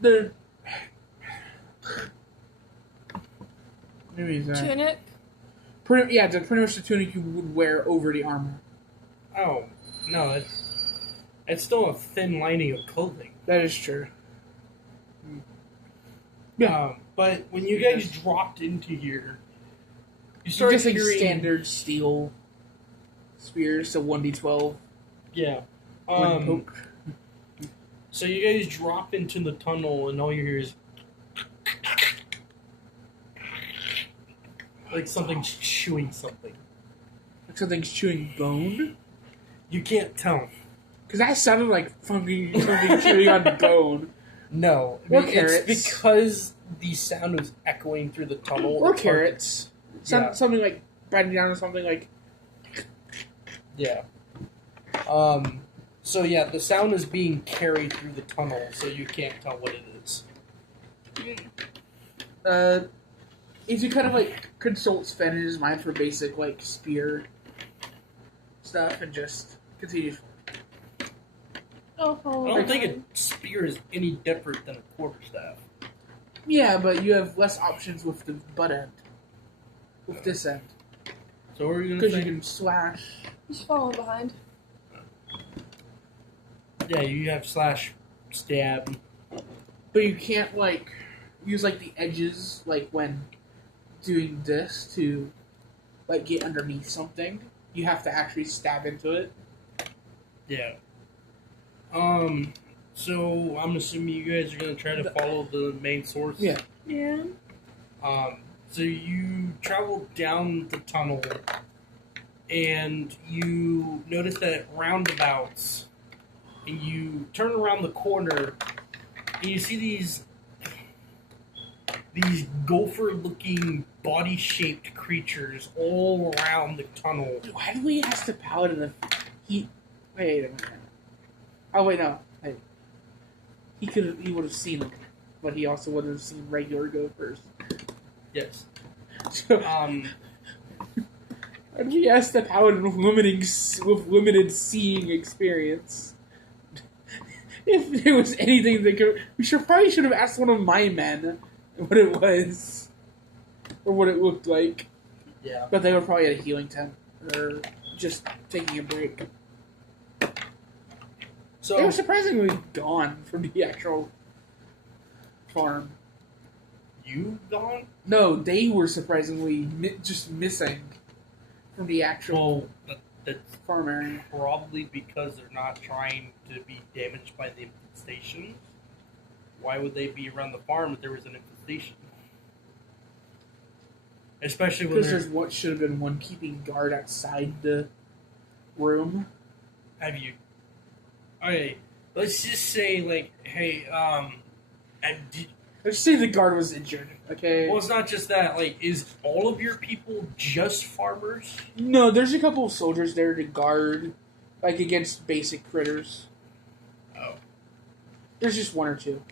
the Maybe is that. Tunic. Yeah, it's pretty much the tunic you would wear over the armor. Oh, no, it's still a thin lining of clothing. That is true. Yeah. But when you guys dropped into here, you You started just like hearing... standard steel spears, so 1d12. Yeah. One poke. So you guys drop into the tunnel, and all you hear is... like something's chewing something. Like something's chewing bone. You can't tell. Because that sounded like something chewing on bone. No. Or It's carrots. because the sound was echoing through the tunnel. Or It's hard- carrots. Yeah. Something like biting down on something like... Yeah. So yeah, the sound is being carried through the tunnel, so you can't tell what it is. Is he kind of like consults Fen in his mind for basic like spear stuff and just continues. Oh, I don't think a spear is any different than a quarterstaff. Yeah, but you have less options with the butt end. With this end. So what are you gonna Because you say? can slash. Just following behind. Yeah, you have slash, stab. But you can't like use like the edges like when doing this to like get underneath something. You have to actually stab into it. Yeah. So I'm assuming you guys are gonna try to follow the main source. Yeah. Yeah. So you travel down the tunnel, and you notice that at roundabouts, and you turn around the corner, and you see these gopher-looking, body-shaped creatures all around the tunnel. Why do we ask the paladin if he? Wait a minute. Oh wait, no. Wait. He would have seen them, but he also would have seen regular gophers. Yes. So, why do we ask the paladin with limited seeing experience? If there was anything that could, we probably should have asked one of my men what it was or what it looked like. Yeah. But they were probably at a healing tent or just taking a break. So They were surprisingly gone from the actual farm. you gone? No, they were surprisingly just missing from the actual Well, that's farm area. probably because they're not trying to be damaged by the infestation. Why would they be around the farm if there was an infestation? Especially when Because there's... there's what should have been one keeping guard outside the room. Have you... Okay, let's just say, like, hey, Let's say the guard was injured, okay? well, it's not just that. Like, is all of your people just farmers? No, there's a couple of soldiers there to guard, like, against basic critters. Oh. There's just one or two.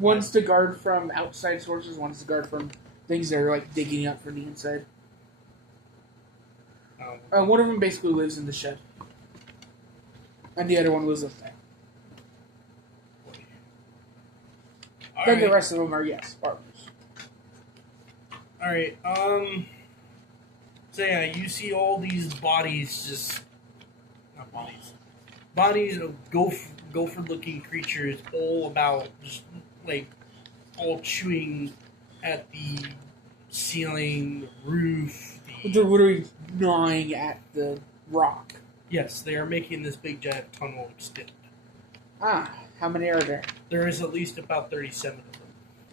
One's to guard from outside sources, one's to guard from things that are, like, digging up from the inside. One of them basically lives in the shed. And the other one lives up there. Then the rest of them are, yes, farmers. Alright, so yeah, you see all these bodies just... Not bodies. Bodies of gopher-looking creatures all about, just, like, all chewing at the ceiling, the roof, They're literally gnawing at the rock. Yes, they are making this big giant tunnel extend. Ah, how many are there? There is at least about 37 of them.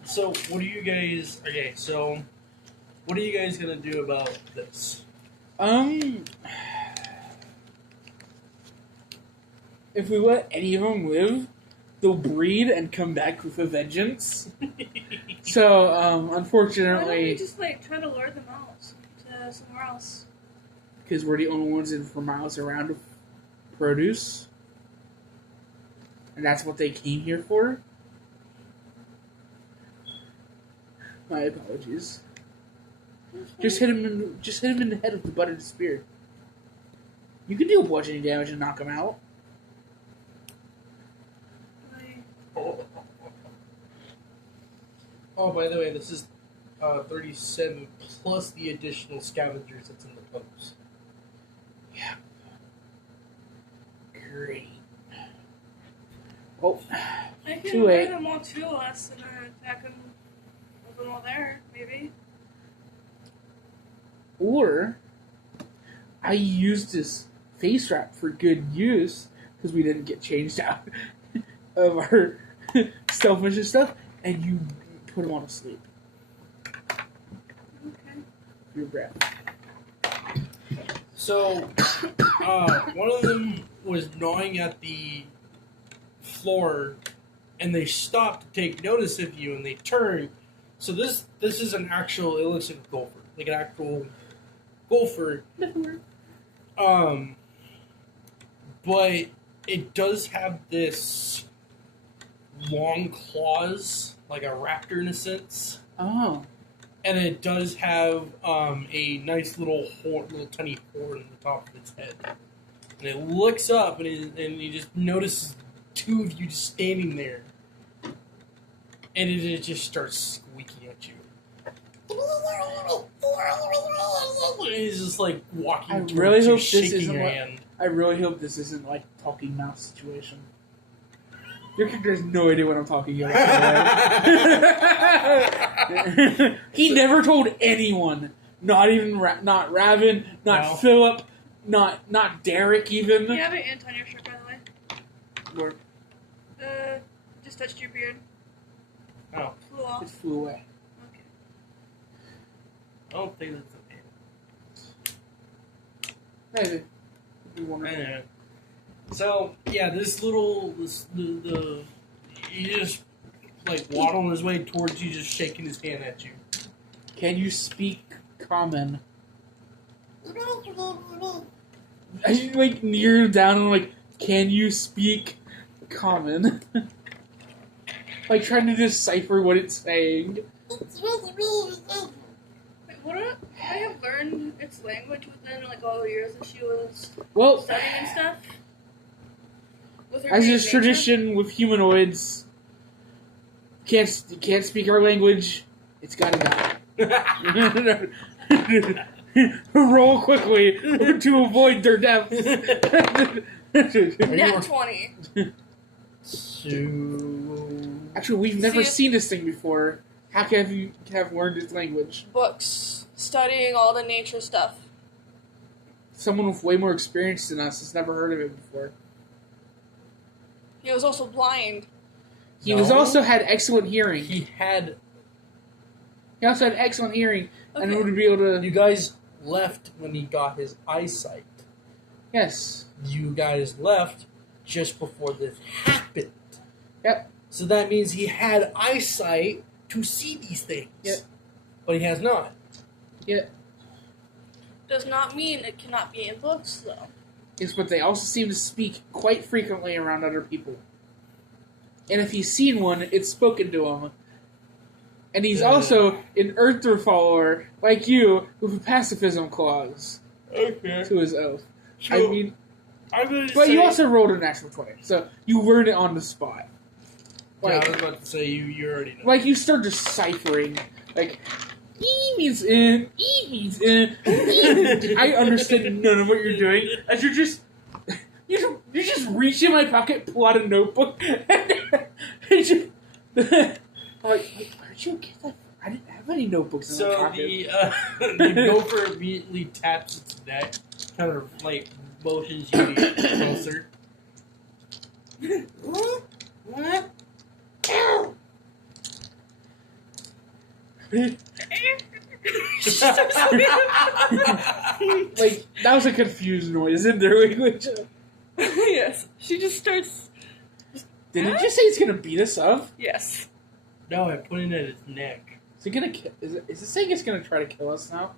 So, what are you guys... Okay, so... What are you guys gonna do about this? If we let any of them live, they'll breed and come back with a vengeance. So, Why don't we unfortunately, just like try to lure them out to somewhere else? because we're the only ones in for miles around with produce, and that's what they came here for. My apologies. Just hit him in the head with the butt of the spear. You can deal bludgeoning damage and knock him out. Oh, by the way, this is 37 plus the additional scavengers that's in the post. Yeah. Great. Oh, I can too late. wear them all to us and then attack them with them all there, maybe. Or I used this face wrap for good use because we didn't get changed out of our selfish and stuff, and you put them on to sleep. Okay. Your breath. So, one of them was gnawing at the floor, and they stopped to take notice of you, and they turned. So this is an actual illicit gopher, like an actual gopher. But it does have this long claws, like a raptor in a sense. Oh. And it does have a nice little tiny horn on the top of its head. And it looks up, and you just notice two of you just standing there. And it just starts squeaking at you. It's just like walking I towards really you, hope this shaking isn't your what- hand. I really hope this isn't like talking mouse situation. Your character has no idea what I'm talking about. Right? He never told anyone. Not even not Raven, not No. Philip, not Derek even. You have an ant on your shirt, by the way. Or Just touched your beard. Oh, Flew off. it flew away. Okay. I don't think that's okay. Maybe. It'd be wonderful. Anyway. So yeah, the he just like waddling his way towards you, just shaking his hand at you. Can you speak common? I should like near down and like, can you speak common? Like trying to decipher what it's saying. Wait, would I have learned its language within like all the years that she was Well, studying and stuff? With her as being is nature? tradition with humanoids, can't speak our language. It's gotta die. Roll quickly to avoid their death. Nat 20. Actually, we've never See, seen this thing before. How can you have learned its language? Books. Studying all the nature stuff. Someone with way more experience than us has never heard of it before. He was also blind. He was No. also had excellent hearing. He had. He also had excellent hearing and Okay. would be able to. You guys left when he got his eyesight. Yes. You guys left just before this happened. Yep. So that means he had eyesight to see these things. Yep. But he has not. Does not mean it cannot be in books, though. Yes, but they also seem to speak quite frequently around other people. And if he's seen one, it's spoken to him. And he's also an Earther follower, like you, with a pacifism clause Okay. to his oath. So, I mean, I'm going to but say, you also rolled a natural 20, so you learned it on the spot. Yeah, Like, I was about to say, you already know. like you start deciphering, like, E means in, E means in. E. I understand none of what you're doing, as you're just, you just reach in my pocket, pull out a notebook, and just, like, where'd you get that? I didn't have any notebooks in my So pocket. the gopher immediately taps its neck, kind of like motions you to get closer. Like, that was a confused noise in their language. Yes. She just starts. Did it just say it's gonna beat us up? Yes. No, I put it at its neck. Is it gonna kill? Is it saying it's gonna try to kill us now?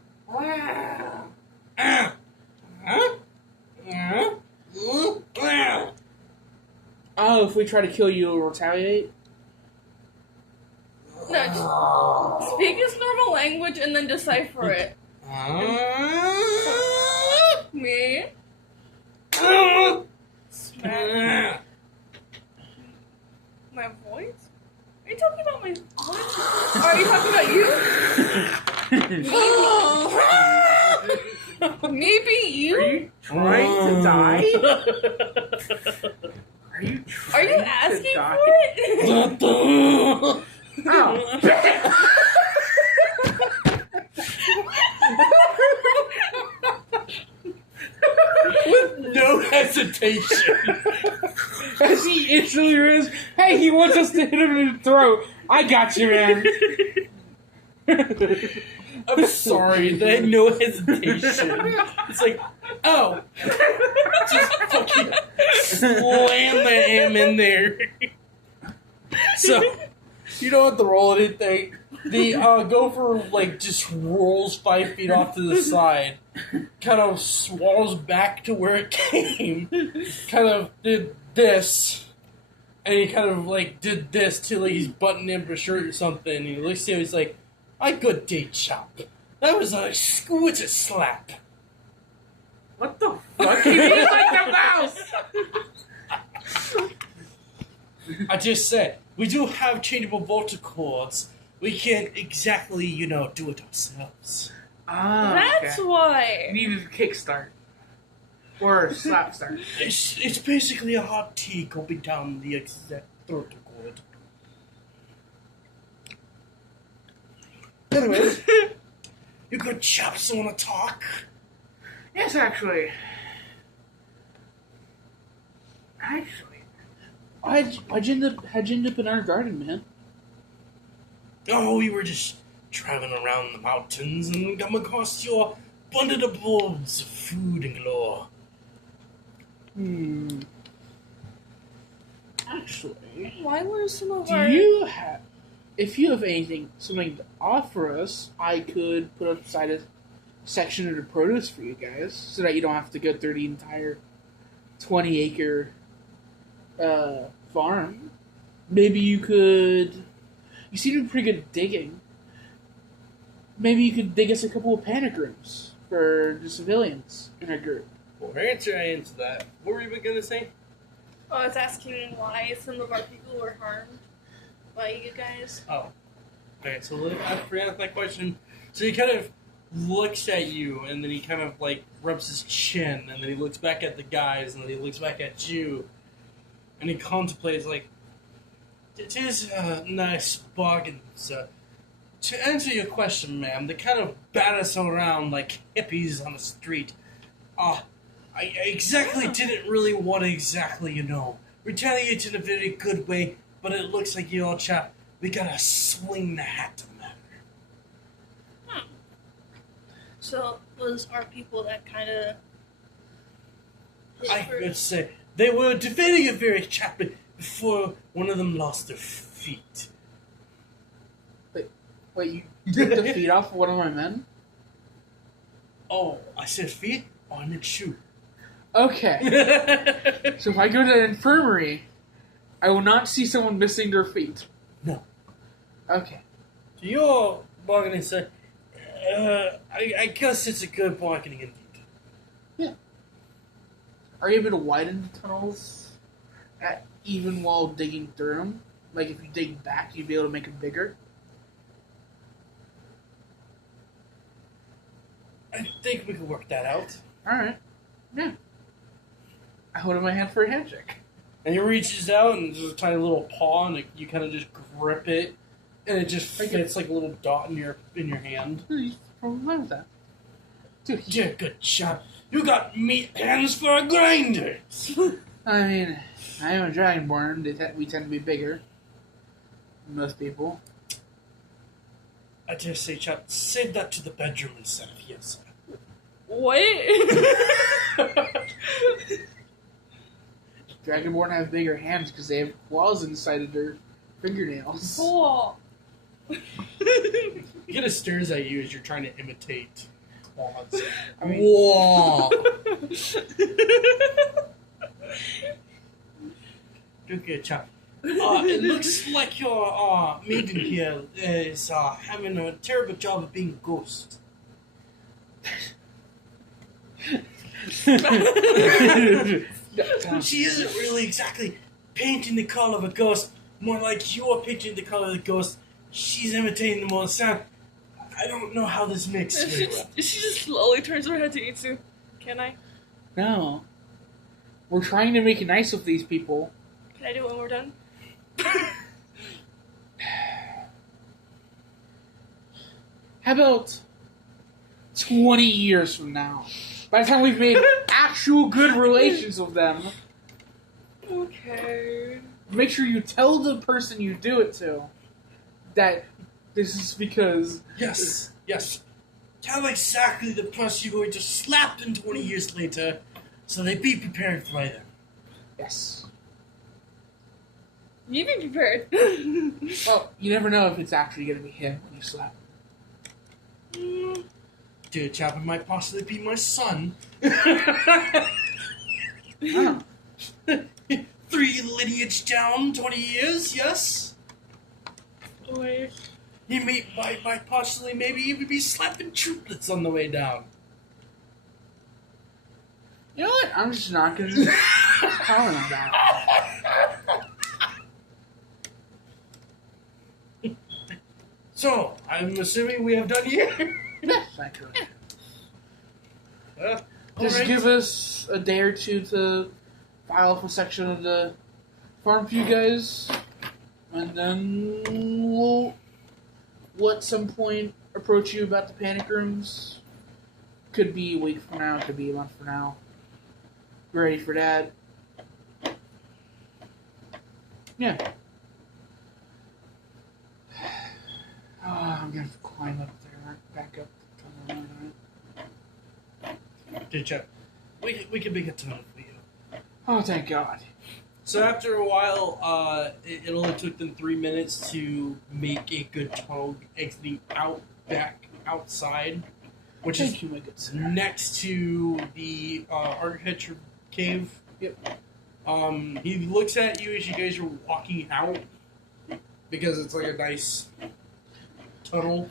Oh, if we try to kill you, it'll retaliate? No, just speak its normal language and then decipher it. Me. Smack. My voice? Are you talking about my aunt? Or are you talking about you? Maybe Are you? you trying to die? Are you Are you trying asking to die? for it? Oh. With no hesitation. As he instantly realizes, hey, he wants us to hit him in the throat. I got you, man. I'm sorry, they had no hesitation. It's like, oh, just fucking slam the ham in there. So, you don't have to roll anything. The gopher, like, just rolls 5 feet off to the side, kind of swallows back to where it came, kind of did this, and he kind of, like, did this till he's buttoned in for shirt or something, and he looks at him, he's like, "I good day, chap. That was a exquisite slap." What the fuck? He means like a mouse! I just said, we do have changeable vocal cords. We can't exactly, do it ourselves. Ah, That's okay. why. You needed a kickstart. Or a slap start. It's basically a hot tea going down the exact throat cord. Anyways, you good chaps want to talk? Yes, actually. How'd you end up in our garden, man? Oh, we were just traveling around the mountains and come across your abundant abodes of food and galore. Actually, Why were some of do our... you have... If you have something to offer us, I could put aside a section of the produce for you guys, so that you don't have to go through the entire 20-acre farm. Maybe you could... You seem to be pretty good at digging. Maybe you could dig us a couple of panic rooms for the civilians in our group. Well, answer that. What were you going to say? I was asking why some of our people were harmed by you guys. Oh. Okay, so I forgot that question. So he kind of looks at you, and then he kind of, like, rubs his chin, and then he looks back at the guys, and then he looks back at you, and he contemplates, like, it is a nice bargain, sir. To answer your question, ma'am, they kind of bat us around like hippies on the street. I exactly didn't really want to retaliate in a very good way, but it looks like you all chap, we gotta swing the hat to the matter. So, those are people that kind of... I could say they were defending it very chaply before one of them lost their feet. Wait, you took the feet off of one of my men? Oh, I said feet? Oh, I meant shoe. Okay. So if I go to an infirmary, I will not see someone missing their feet. No. Okay. So you're bargaining, sir. I guess it's a good bargaining indeed. Yeah. Are you able to widen the tunnels even while digging through them? Like if you dig back, you'd be able to make them bigger? I think we can work that out. Alright. Yeah. I hold up my hand for a handshake. And he reaches out, and there's a tiny little paw, and you kind of just grip it, and it just fits like a little dot in your hand. What's wrong with that? Dude, Yeah, good job. You got meat hands for a grinder. I mean, I am a dragonborn. We tend to be bigger than most people. I dare say, chap, save that to the bedroom instead of here, sir. What? Dragonborn have bigger hands because they have claws inside of their fingernails. Cool. He kind of stares at you as you're trying to imitate claws. I mean, Whoa! Okay, chap. It looks like your maiden here is having a terrible job of being a ghost. She isn't really exactly painting the call of a ghost, More like you're picturing the color of the ghost. She's imitating the most sound. I don't know how this mixes And very well. she just slowly turns her head to Itsu. Can I? No. We're trying to make it nice with these people. Can I do it when we're done? How about 20 years from now? By the time we've made actual good relations with them, Okay. make sure you tell the person you do it to that this is because... Yes, yes. Tell exactly the person you're going to slap them 20 years later, so they be prepared for them. Yes. You be prepared. Well, you never know if it's actually going to be him when you slap him. Dude, Chapman might possibly be my son. Oh. 3 lineage down, 20 years, yes? Wait. He might possibly maybe even be slapping triplets on the way down. You know what? I'm just not going to comment on that. So, I'm assuming we have done here? Yes, actually. Well, Just alright. give us a day or two to file up a section of the farm for you guys, and then we'll at some point approach you about the panic rooms. Could be a week from now, could be a month from now. Be ready for that. Yeah. Oh, I'm gonna have to climb up there, back up the tunnel. Alright. Dude, Chap, we can make a tunnel for you. Oh, thank God. So after a while, it only took them 3 minutes to make a good tunnel exiting back outside, which is Thank you, my good sir. next to the architecture cave. Yep. He looks at you as you guys are walking out because it's like a nice tunnel.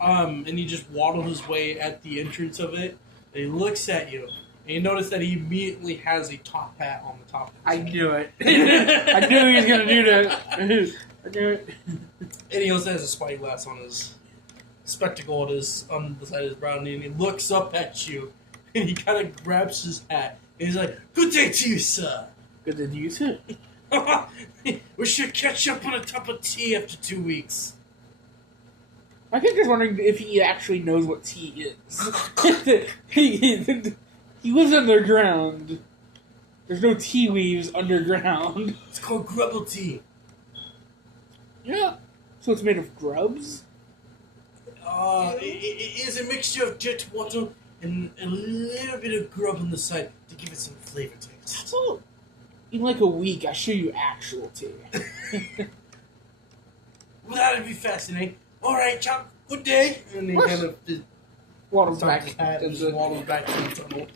And he just waddles his way at the entrance of it. And he looks at you. And you notice that he immediately has a top hat on the top of his I head. knew it. I knew he was gonna do that. I knew it. And he also has a spyglass on his spectacle on the side of his brow, and he looks up at you, and he kind of grabs his hat, and he's like, "Good day to you, sir. Good to you too. We should catch up on a cup of tea after 2 weeks." I think he's wondering if he actually knows what tea is. He lives underground. There's no tea leaves underground. It's called grubble tea. Yeah. So it's made of grubs? It is a mixture of jet water and a little bit of grub on the side to give it some flavor to it. So, in like a week, I'll show you actual tea. Well, that'd be fascinating. All right, chap. Good day. And he kind of just Waddles back back hat and into just the... waddles back to the tunnel.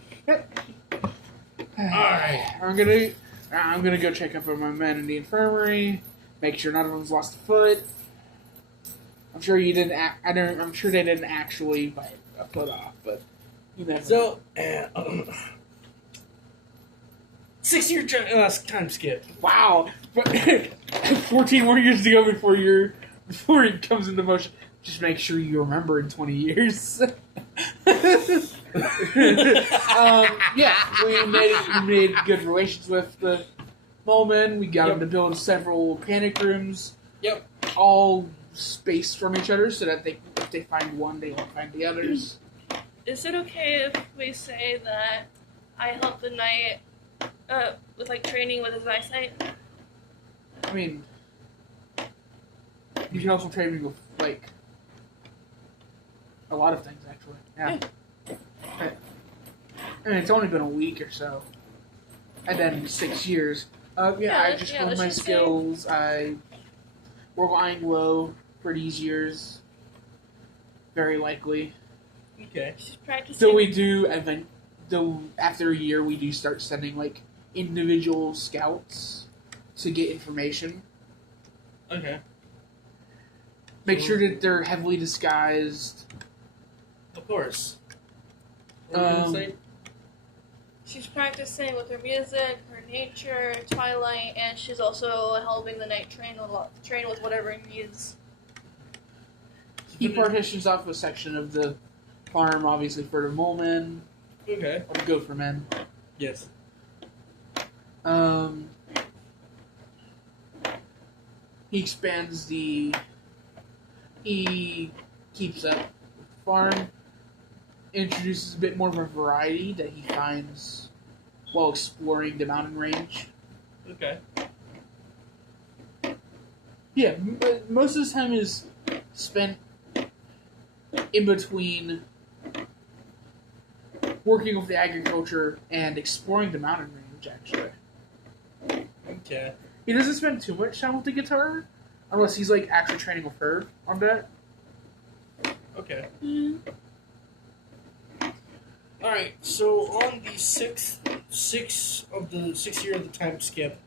Alright. I'm gonna go check up on my men in the infirmary, make sure none of them's lost a foot. I'm sure you didn't I'm sure they didn't actually bite a foot off, but you never know. So, 6-year time skip. Wow. But 14 more years to go before it comes into motion. Just make sure you remember in 20 years. Yeah, we made good relations with the Molemen. We got them to build several panic rooms. Yep. All spaced from each other so that if they find one, they won't find the others. Is it okay if we say that I helped the knight with like training with his eyesight? I mean, you can also train me with like a lot of things, actually. Yeah. I mean, it's only been a week or so, and then 6 years. I just honed my let's just skills. We're lying low for these years, very likely. Okay. She's practicing. So we do, and then after a year, we do start sending like individual scouts to get information. Okay. Make sure that they're heavily disguised. Of course. What were you gonna say? She's practicing with her music, her nature, Twilight, and she's also helping the knight train with whatever he needs. He partitions off a section of the farm, obviously, for the mole men. Okay. Or the gopher men. Yes. He expands the... He keeps up the farm, introduces a bit more of a variety that he finds while exploring the mountain range. Okay. Yeah, but most of his time is spent in between working with the agriculture and exploring the mountain range, actually. Okay. He doesn't spend too much time with the guitar, unless he's like actually training with her on that. Okay. Mm. All right. So on the sixth year of the time skip,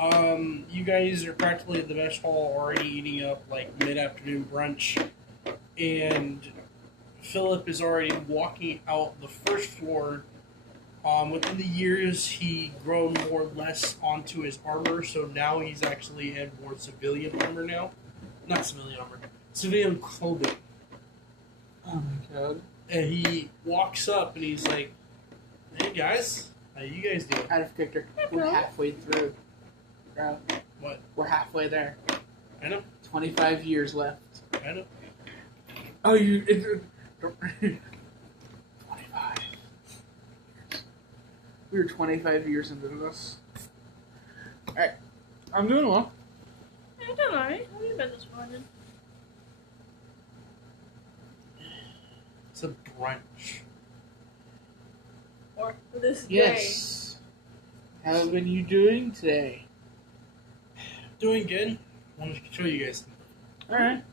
you guys are practically at the mess hall already eating up like mid-afternoon brunch, and Philip is already walking out the first floor. Within the years, he grown more or less onto his armor, so now he's actually had more civilian armor now. Not civilian armor, civilian clothing. Oh my god. And he walks up and he's like, "Hey guys, how you guys doing?" Out of character. Hey, We're bro. halfway through. Bro. What? We're halfway there. I know, 25 years left. I know. Oh, you... 25. We were 25 years into this. Alright. I'm doing well. I'm doing alright. How have you been this morning? It's a brunch. Or this Yes. How have been you doing today? Doing good. I wanted to show you guys something. Alright.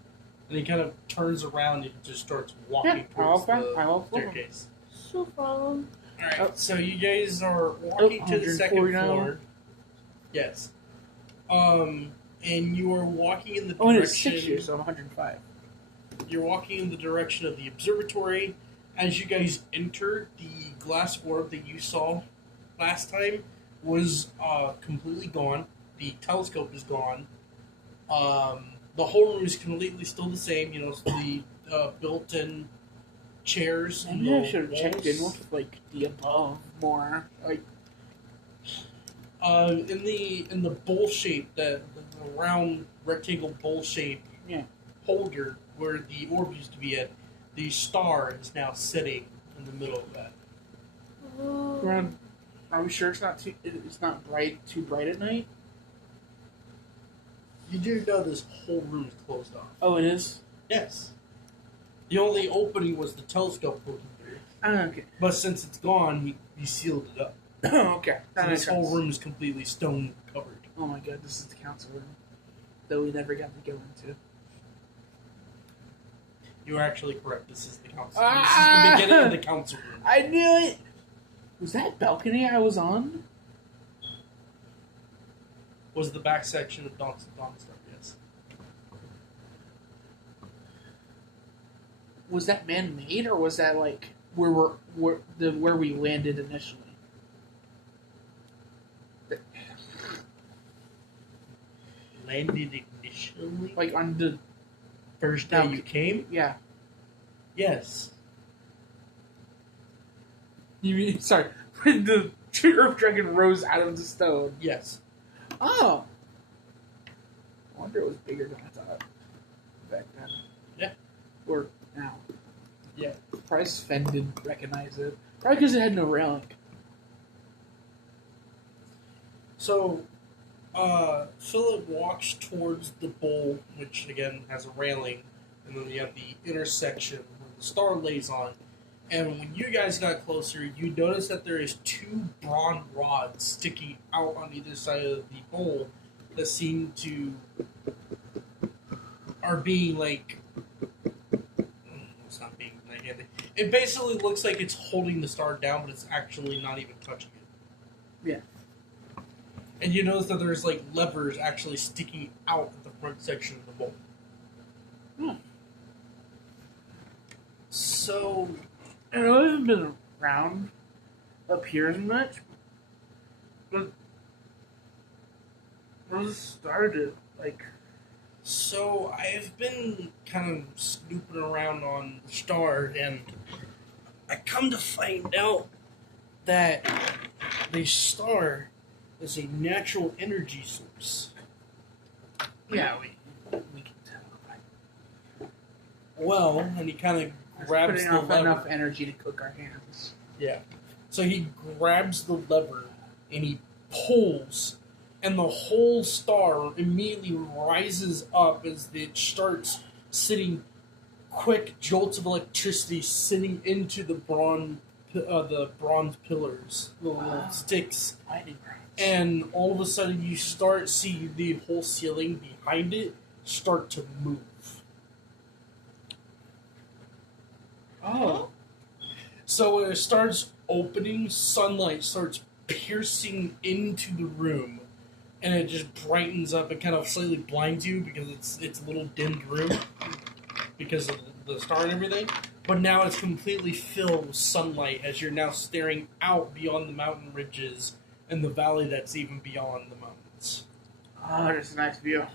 And he kind of turns around and just starts walking Yeah, towards I the will follow him. staircase. day? So follow. Alright, Oh. so you guys are walking to the second 149. floor. Yes. And you are walking in the Oh, and it's direction... 6 years, so I'm 105. You're walking in the direction of the observatory. As you guys enter, the glass orb that you saw last time was completely gone. The telescope is gone. The whole room is completely still the same. You know, the built-in chairs. And Maybe I the should have checked in walls. with like the above more. Like, In the bowl shape, the round rectangle bowl shape Yeah. holder where the orb used to be at, the star is now sitting in the middle of that. Oh. around. Are we sure it's not too? It's not too bright at night. You do know this whole room is closed off. Oh, it is. Yes. The only opening was the telescope looking through. Okay. But since it's gone, he sealed it up. Okay. That So makes this whole sense. room is completely stone covered. Oh my god, this is the council room that we never got to go into. You are actually correct. This is the council. Ah! This is the beginning of the council room. I knew it. Was that balcony I was on? Was the back section of Dawn's Star, yes. Was that man-made, or was that like where we landed initially? Landed initially? Like on the First day you came? yeah. Yes. You mean sorry? When the Earth Dragon rose out of the stone. Yes. Oh. I wonder it was bigger than I thought back then. Yeah. Or now. Yeah. Probably Sven didn't recognize it. Probably because it had no railing. So, Philip walks towards the bowl, which again has a railing, and then you have the intersection where the star lays on. And when you guys got closer, you notice that there is two bronze rods sticking out on either side of the bowl that seem to are being like. It's not being like it basically looks like it's holding the star down, but it's actually not even touching it. Yeah. And you notice that there's like levers actually sticking out at the front section of the bowl. Hmm. So I know I haven't been around appears much. But what started like? So I've been kind of snooping around on the star, and I come to find out that the star is a natural energy source. Yeah, we can tell. Well, and he kind of grabs Putting the off lever. enough energy to cook our hands. Yeah. So he grabs the lever and he pulls, and the whole star immediately rises up as it starts sitting quick jolts of electricity sitting into the bronze pillars, the little sticks, Lightning rounds. and all of a sudden you start seeing the whole ceiling behind it start to move. Oh. So when it starts opening, sunlight starts piercing into the room, and it just brightens up and kind of slightly blinds you because it's a little dimmed room because of the star and everything. But now it's completely filled with sunlight as you're now staring out beyond the mountain ridges and the valley that's even beyond the mountains. Oh, that's a nice view.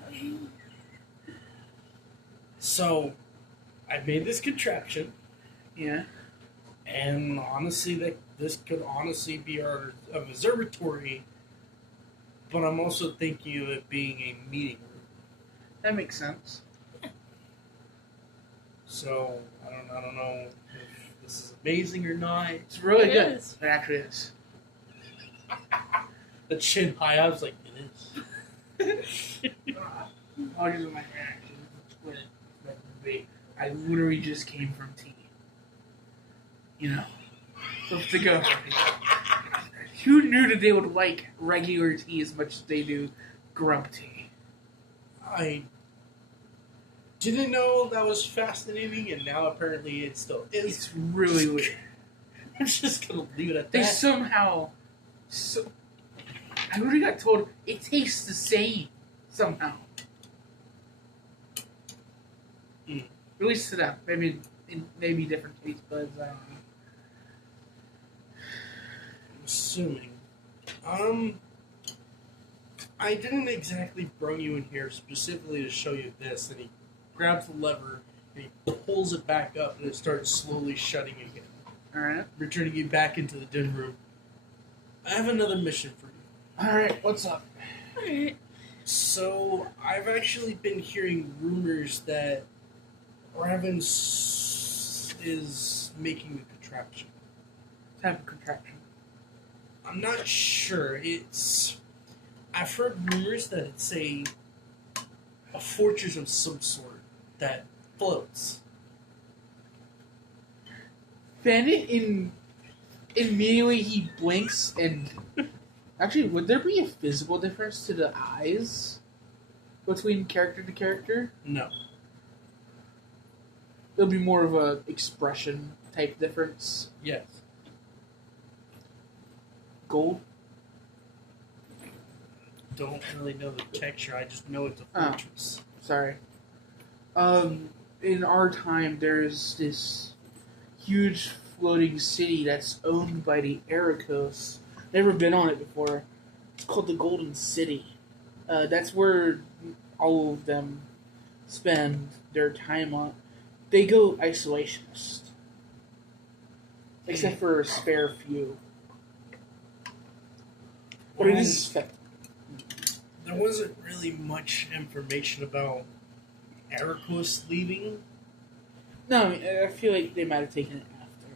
So I made this contraption. Yeah. And honestly, this could honestly be our observatory, but I'm also thinking of it being a meeting room. That makes sense. So I don't know if this is amazing or not. It's really It good. is. It actually is. The chin high, I was like, it is. I'll use my reaction. I literally just came from tea. You know, to go. Who knew that they would like regular tea as much as they do grub tea? I didn't know that was fascinating, and now apparently it still is. It's really weird. I'm just gonna leave it at They that. somehow, I already got told it tastes the same somehow. Mm. At least to them. Maybe different taste buds. I don't know. I'm assuming. I didn't exactly bring you in here specifically to show you this, and he grabs the lever and he pulls it back up, and it starts slowly shutting again, All right. returning you back into the den room. I have another mission for you. All right. What's up? Alright. So I've actually been hearing rumors that Raven is making a contraption. Type of contraption. I'm not sure. I've heard rumors that it's a fortress of some sort that floats. Then immediately he blinks and actually, would there be a physical difference to the eyes between character to character? No. There'll be more of a expression type difference. Yes. Gold. Don't really know the texture. I just know it's a Oh. fortress. Sorry. In our time, there's this huge floating city that's owned by the Aracos. Never been on it before. It's called the Golden City. That's where all of them spend their time on. They go isolationist. Except for a spare few. But it is effective. There wasn't really much information about Ericus leaving. No, I mean, I feel like they might have taken it after.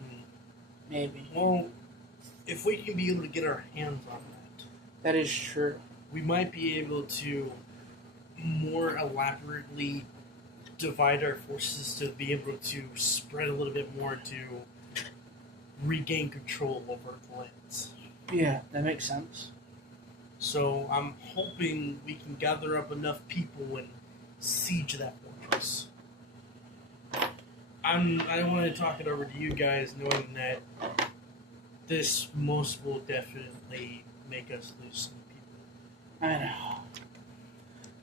Hmm. Maybe. Well, if we can be able to get our hands on that, That is true. we might be able to more elaborately divide our forces to be able to spread a little bit more to regain control over the lands. Yeah, that makes sense. So I'm hoping we can gather up enough people and siege that fortress. I want to talk it over to you guys, knowing that this most will definitely make us lose some people. I know.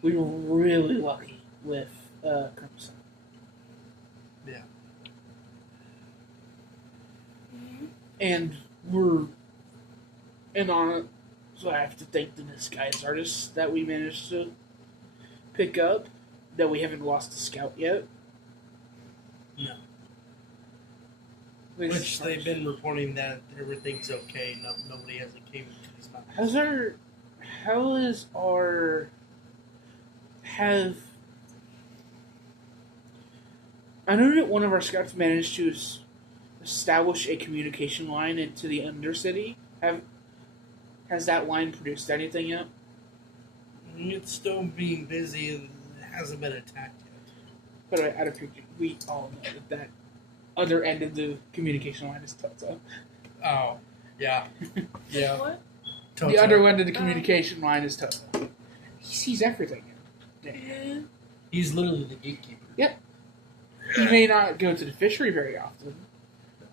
We were really lucky with Crimson. Yeah. and we're in on it. So I have to thank the disguise artists that we managed to pick up. That we haven't lost a scout yet. No. Which they've been reporting that everything's okay. No, nobody has a cave into these mountains. How is our I know that one of our scouts managed to establish a communication line into the Undercity. Has that line produced anything yet? It's still being busy and it hasn't been attacked yet. By the way, out of picture, we all know that other end of the communication line is Toto. Oh, yeah. Yeah. What? Toto. The other end of the communication line is Toto. He sees everything. Yeah. He's literally the gatekeeper. Yep. He may not go to the fishery very often,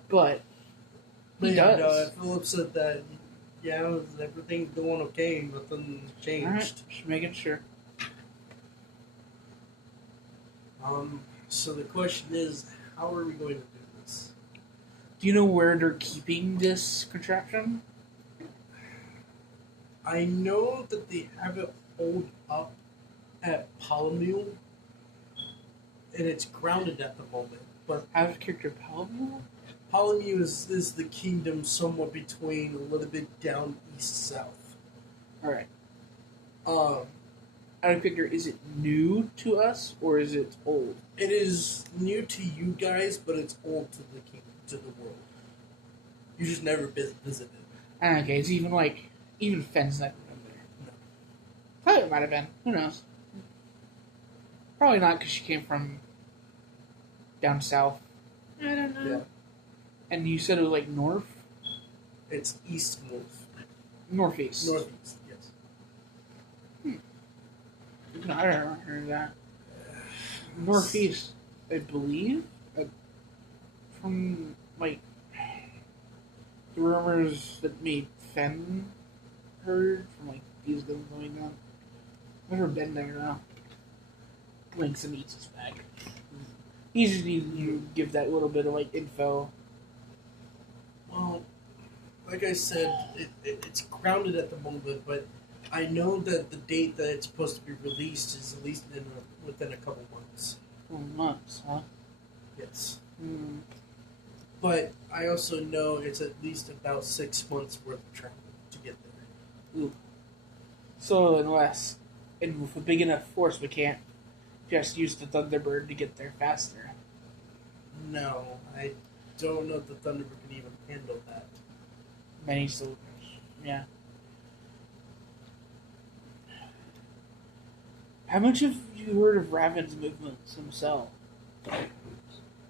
but he does. Philip said that, yeah, everything's going okay, nothing changed. Alright, just making sure. So the question is, how are we going to do this? Do you know where they're keeping this contraption? I know that they have it holed up at Palomule, and it's grounded at the moment. But Out of character Palamute? Palomule is the kingdom somewhat between a little bit down east-south. Alright. Um, Out of character, is it new to us or is it old? it is new to you guys, but it's old to the kingdom, to the world. You just never visited. Okay, it's even Fenn's never been there. No. Thought it might have been. Who knows? Probably not because she came from down south. I don't know. Yeah. And you said it was like north? It's east-north. Northeast. Northeast, yes. No, I don't remember that. Northeast, I believe. From, like, the rumors that made Fenn heard from, like, these guns going down. I've never been there, though. Links and eats his bag. He just needs to give that little bit of, like, info. Well, like I said, it's grounded at the moment, but I know that the date that it's supposed to be released is at least within a couple months. 4 months, huh? Yes. Hmm. But I also know it's at least about 6 months worth of travel to get there. Ooh. So, and with a big enough force, we can't just use the Thunderbird to get there faster. No, I don't know if the Thunderbird can even handle that. Many soldiers. Yeah. How much have you heard of Raven's movements himself?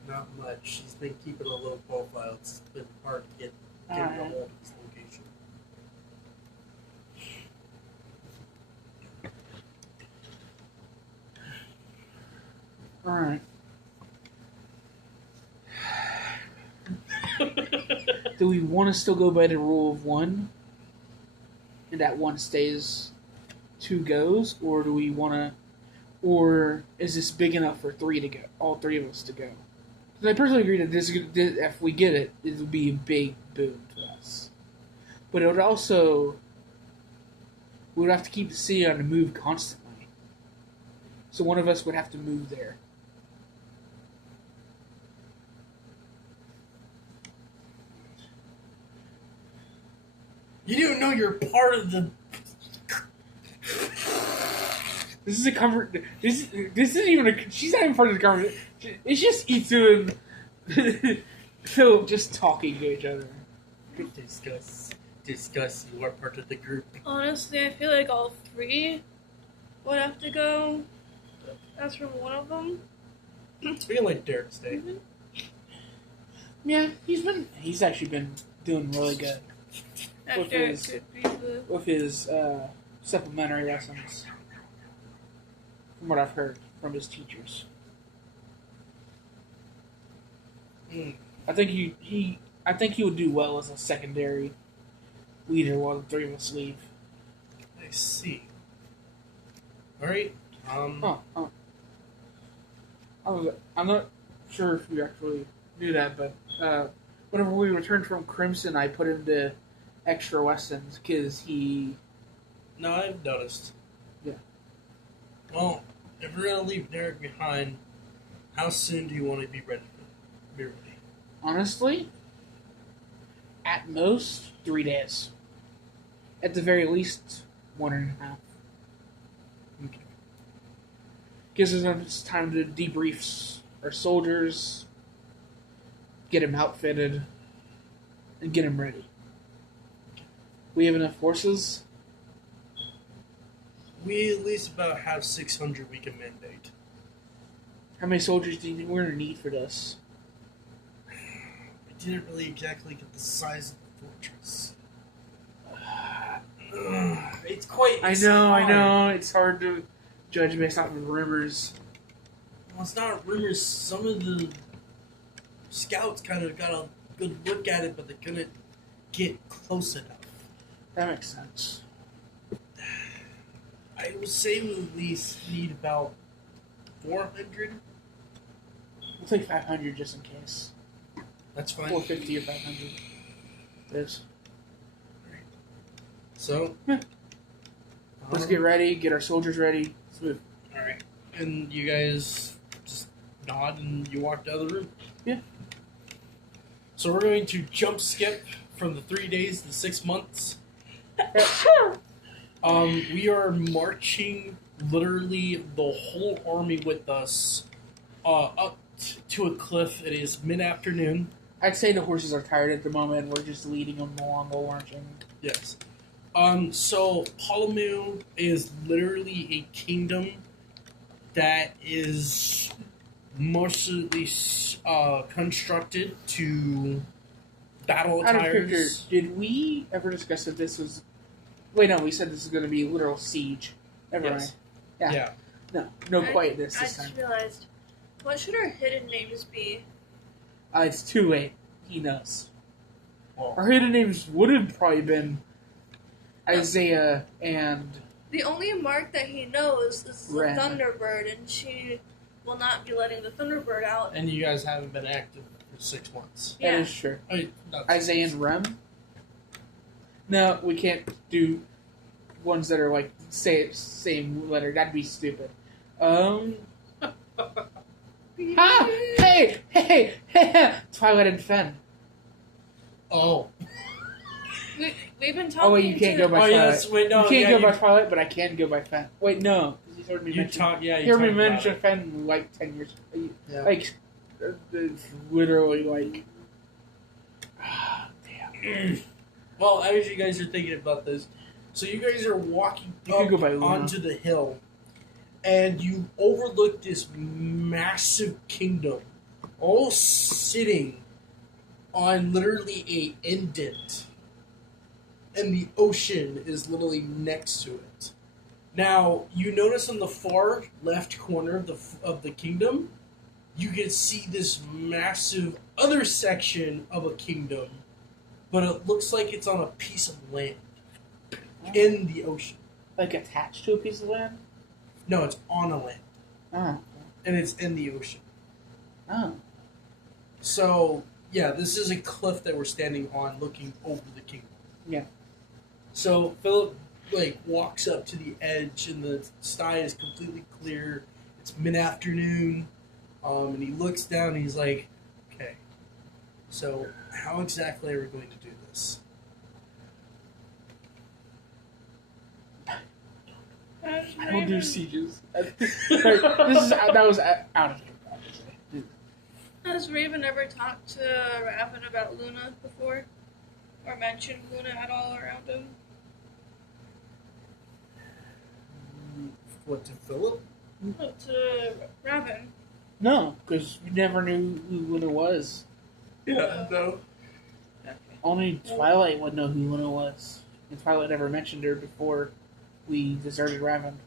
Not much. He's been keeping a low profile. It's been hard to get a hold of his location. Alright. Do we want to still go by the rule of 1? And that 1 stays, 2 goes? Or do we want to... Or is this big enough for 3 to go? All 3 of us to go? Because I personally agree that this, if we get it, it would be a big boon to us. But it would also... We would have to keep the city on the move constantly. So one of us would have to move there. You don't know you're part of the... This is a comfort. This isn't even a. She's not even part of the conversation. It's just Itsu and Phil just talking to each other. Discuss. You are part of the group. Honestly, I feel like all 3 would have to go. As from one of them. It's feeling like Derek's day. Mhm. Yeah, he's actually been doing really good with After his- it could be the. with his supplementary lessons. From what I've heard from his teachers, I think I think he would do well as a secondary leader while the 3 of us leave. I see. Alright. I'm not sure if you actually do that, but whenever we returned from Crimson, I put him to extra lessons because he. No, I've noticed. Yeah. Well, if we're gonna leave Derek behind, how soon do you want to be ready? Be ready? Honestly, at most 3 days. At the very least, 1.5. Okay. Gives us enough time to debrief our soldiers, get him outfitted, and get him ready. We have enough horses. We at least about have 600 we can mandate. How many soldiers do you think we're going to need for this? I didn't really exactly get the size of the fortress. It's quite. I know. It's hard to judge based off of rumors. Well, it's not rumors. Some of the scouts kind of got a good look at it, but they couldn't get close enough. That makes sense. I would say we at least need about 400. We'll take 500 just in case. That's fine. 450 or 500. This. So, Let's get ready, get our soldiers ready. Smooth. All right, and you guys just nod and you walk down the room. Yeah. So we're going to jump skip from the 3 days to 6 months. We are marching literally the whole army with us up to a cliff. It is mid-afternoon. I'd say the horses are tired at the moment. We're just leading them along while marching. Yes. So Palamu is literally a kingdom that is mostly constructed to battle Out of character, attires. did we ever discuss that this was... Wait, no, we said this is going to be a literal siege. Never Yes. mind. Yeah. No quietness I this time. just realized. What should our hidden names be? It's too late. He knows. Well, Our hidden names would have probably been Isaiah and... The only mark that he knows is the Ren. Thunderbird, and she will not be letting the Thunderbird out. and you guys haven't been active for 6 months. That Yeah. is true. Not Isaiah and Rem? No, we can't do ones that are like same letter. That'd be stupid. Hey! Twilight and Fen. Oh. We've been talking Oh wait, you can't go by Oh, Twilight. yes. Wait, no. you can't yeah, go by Twilight, but I can go by Fen. Wait, no. He's heard me You mention. talk. Yeah. He You heard me talked about mention it. Fen like 10 years. Yeah. Like, it's literally like. Damn. Well, as you guys are thinking about this, so you guys are walking You could up go by Luna. onto the hill, and you overlook this massive kingdom, all sitting on literally a indent, and the ocean is literally next to it. Now, you notice on the far left corner of the kingdom, you can see this massive other section of a kingdom, but it looks like it's on a piece of land in the ocean. Like attached to a piece of land? No, it's on a land, Oh. and it's in the ocean. Oh. So, yeah, this is a cliff that we're standing on looking over the kingdom. Yeah. So, Philip, walks up to the edge, and the sky is completely clear. It's mid-afternoon, and he looks down, and he's like, okay, so how exactly are we going to do this? I don't do sieges. That was out of here, obviously. Has Raven ever talked to Raven about Luna before? Or mentioned Luna at all around him? What, to Philip? To Raven. No, because we never knew who Luna was. Yeah, no. Only Twilight would know who Luna was. And Twilight never mentioned her before we deserted Raven.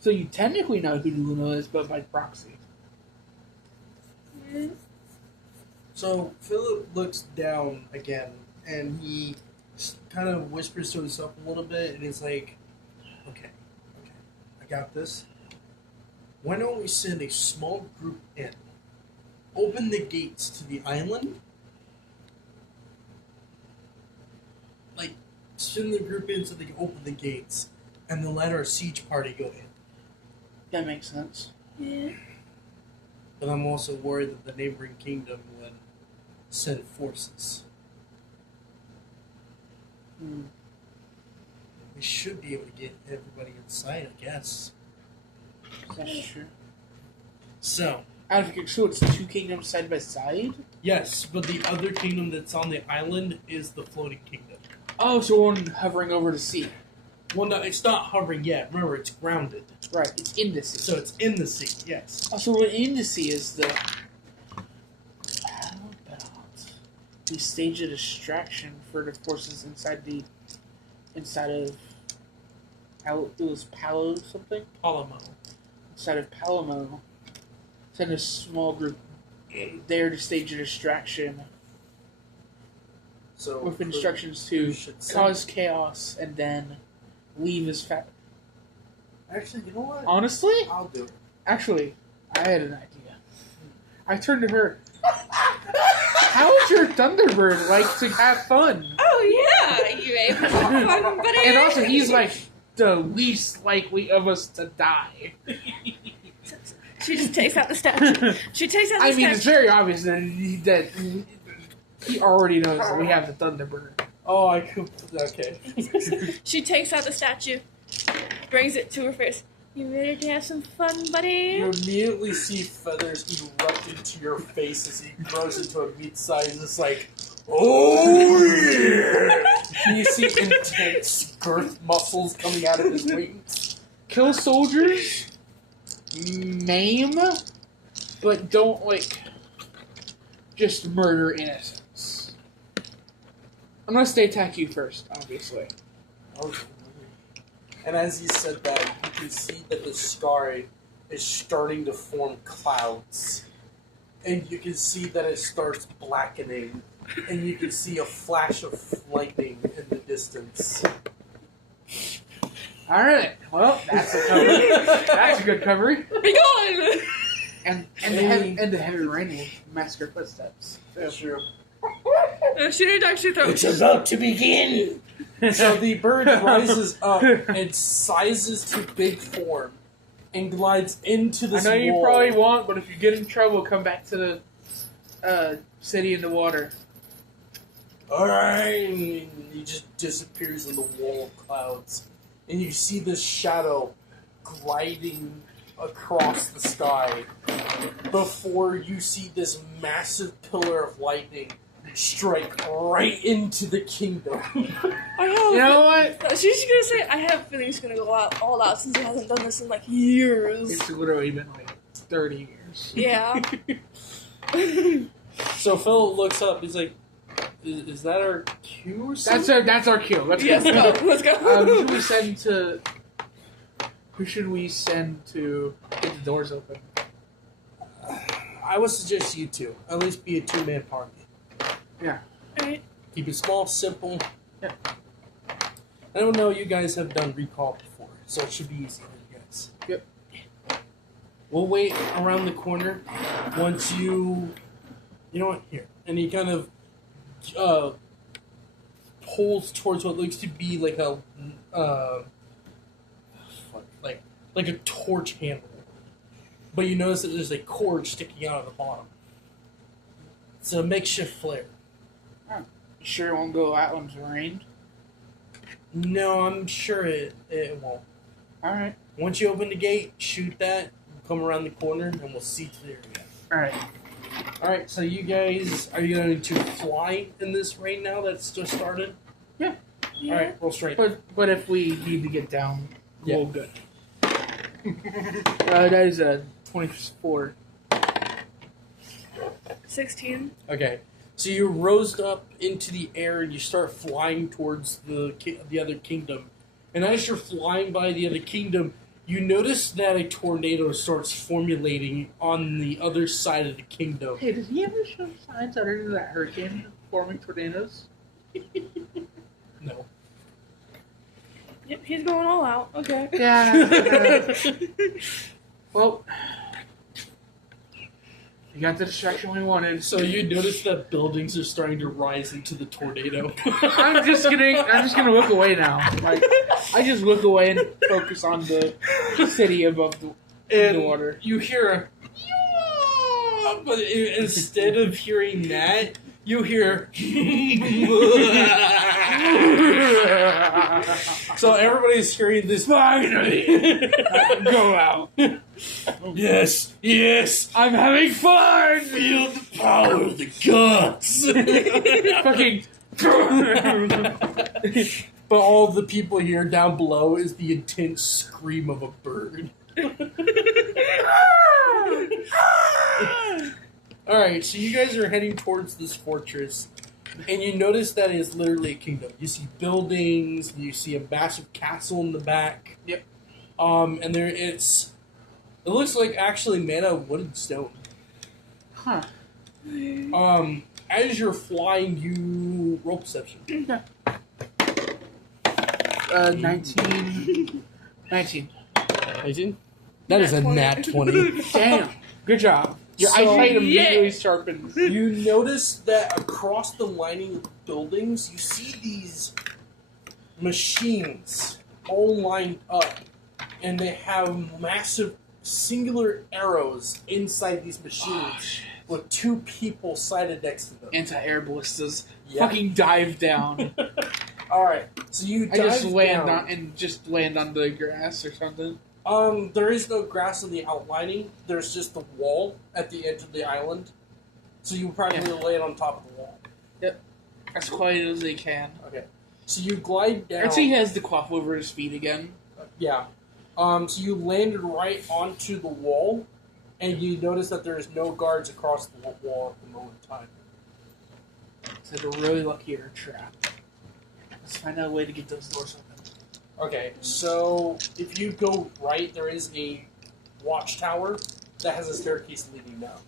So you technically know who Luna is, but by proxy. Mm. So Philip looks down again, and he kind of whispers to himself a little bit, and he's like, okay, I got this. Why don't we send a small group in, open the gates to the island, like send the group in so they can open the gates, and then let our siege party go in. That makes sense. Yeah. But I'm also worried that the neighboring kingdom would send forces. Hmm. We should be able to get everybody inside, I guess. That's true. So, So it's 2 kingdoms side by side? yes, but the other kingdom that's on the island is the floating kingdom. Oh, so one hovering over the sea. Well, no, it's not hovering yet. Remember, it's grounded. Right, it's in the sea. So it's in the sea, yes. Oh, so what in the sea is the... How about we stage a distraction for the forces inside of... It was Palo something? Palamo. Inside of Palamo. Send a small group there to stage a distraction So with instructions we to should send- cause chaos and then leave as fast. Actually, you know what? Honestly? I'll do it. Actually, I had an idea. I turned to her. How would your Thunderbird like to have fun? Oh yeah, you able to have fun, buddy? And also, he's like the least likely of us to die. She just takes out the statue. She takes out the I statue. mean, it's very obvious that he already knows that we have the Thunderbird. Oh, I could. Okay. She takes out the statue, brings it to her face. You ready to have some fun, buddy? You immediately see feathers erupt into your face as he grows into a meat size. It's like, oh yeah! You see intense girth muscles coming out of his wings. Kill soldiers, maim, but don't, just murder innocents. Unless they attack you first, obviously. Okay. And as he said that, you can see that the sky is starting to form clouds. And you can see that it starts blackening. And you can see a flash of lightning in the distance. Alright, well, that's a cover. That's a good cover. Be gone! And the heavy rain will mask her footsteps. That's true. She didn't actually throw. about to begin! So the bird rises up and sizes to big form and glides into I this know you wall. probably won't, but if you get in trouble, come back to the city in the water. Alright, and he just disappears in the wall of clouds. And you see this shadow gliding across the sky before you see this massive pillar of lightning strike right into the kingdom. I have. You know what? She's just gonna say, I have a feeling he's gonna go out all out since he hasn't done this in like years. It's literally been 30 years. Yeah. So Phil looks up, he's like, is that our cue or something? That's our cue. Let's Let's go. go. Let's go. Who should we send to get the doors open? I would suggest you two. At least be a two-man party. Yeah. Alright. Keep it small, simple. Yeah. I don't know, you guys have done recall before, so it should be easy for you guys. Yep. We'll wait around the corner once you know what, here. And he kind of pulls towards what looks to be like a like a torch handle. But you notice that there's a cord sticking out of the bottom. It's a makeshift flare. You sure it won't go out when it's rained? No, I'm sure it won't. Alright. Once you open the gate, shoot that, come around the corner, and we'll see to the area. Alright. Alright, so you guys, are you going to fly in this rain now that's just started? Yeah. Alright, roll straight. But if we need to get down, Yeah. we'll good. That is a 24. 16. Okay, so you rose up into the air and you start flying towards the other kingdom. And as you're flying by the other kingdom, you notice that a tornado starts formulating on the other side of the kingdom. Hey, does he ever show signs other than that hurricane forming tornadoes? No. Yep, he's going all out. Okay. Yeah. Well, I You got the distraction we wanted. So you notice that buildings are starting to rise into the tornado. I'm just gonna look away now. Like, I just look away and focus on the city above the water. You hear a "Yeah," but instead of hearing that, you hear. So everybody's hearing this. Finally, Go out. Yes, yes. I'm having fun. Feel the power of the gods. Fucking. But all the people here down below is the intense scream of a bird. Alright, so you guys are heading towards this fortress, and you notice that it's literally a kingdom. You see buildings, you see a massive castle in the back. Yep. And it looks like actually made out of wood and stone. Huh. As you're flying, you roll perception. 19. 19. 19? That is a nat 20. Damn. Good job. Your So- eyesight immediately sharpens. You notice that across the lining of the buildings, you see these machines all lined up, and they have massive singular arrows inside these machines with two people sighted next to them. Anti-air ballistas. Yeah. Fucking dive down. Alright, so you I dive just land down. land on the grass or something. There is no grass in the outlining. There's just the wall at the edge of the island. So you practically land on top of the wall. As quiet as they can. Okay. So you glide down. I'd say he has the cloth over his feet again. Yeah. So you landed right onto the wall, and you notice that there is no guards across the wall at the moment in time. So they're really lucky you're trapped. Let's find out a way to get those doors open. Okay, so if you go right, there is a watchtower that has a staircase leading down.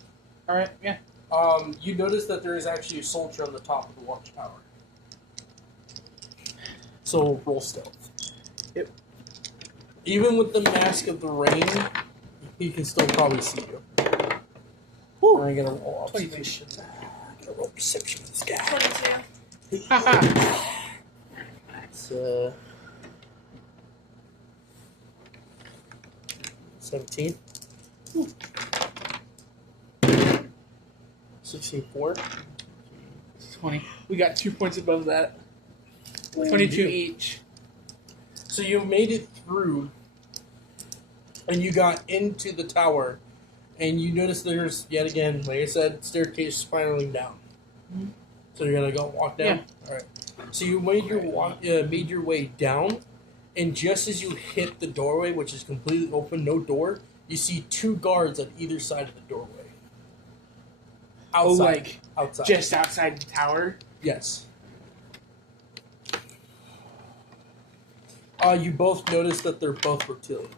Alright, yeah. You notice that there is actually a soldier on the top of the watchtower. So roll stealth. Yep. Even with the mask of the rain, he can still probably see you. Woo. I'm gonna roll observation. I'm gonna roll perception for this guy. 22. Haha. It's 17. 64. 20. We got 2 points above that. 22 each. So you made it through, and you got into the tower, and you notice there's, yet again, like I said, staircase spiraling down. Mhm. So you're gonna go walk down? Yeah. Alright. So you made your way down, and just as you hit the doorway, which is completely open, no door, you see two guards on either side of the doorway. Outside. Oh, like, outside. just outside the tower? Yes. You both notice that they're both reptilian,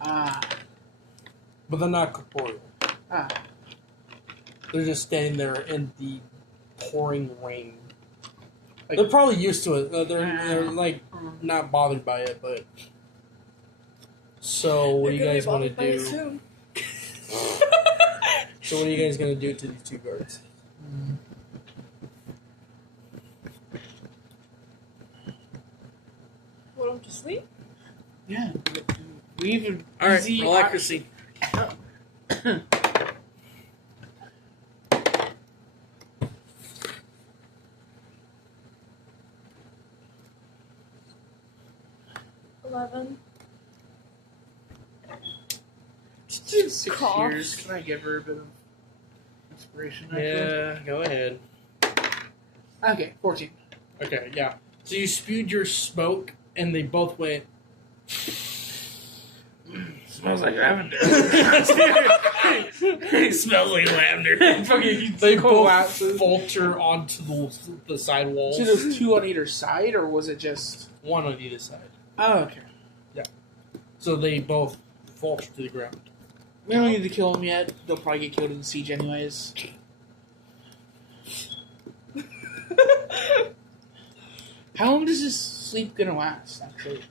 Ah. but they're not corporeal. Ah. They're just standing there in the pouring rain. Like- They're probably used to it. They're like not bothered by it, but. So what do you guys want to do? So what are you guys gonna do to these two guards? Put him to sleep? Yeah. We even. All right, easy- roll accuracy. 11. Just 6 Coughs. years. Can I give her a bit of inspiration? Yeah, go ahead. Okay, 14. Okay, yeah. So you spewed your smoke, and they both went. Smells like lavender. It smells like lavender. They both falter onto the side walls. So there's 2 on either side, or was it just... One on either side. Oh, okay. So they both falter to the ground. We don't need to kill them yet. They'll probably get killed in the siege anyways. How long does this sleep gonna last, actually?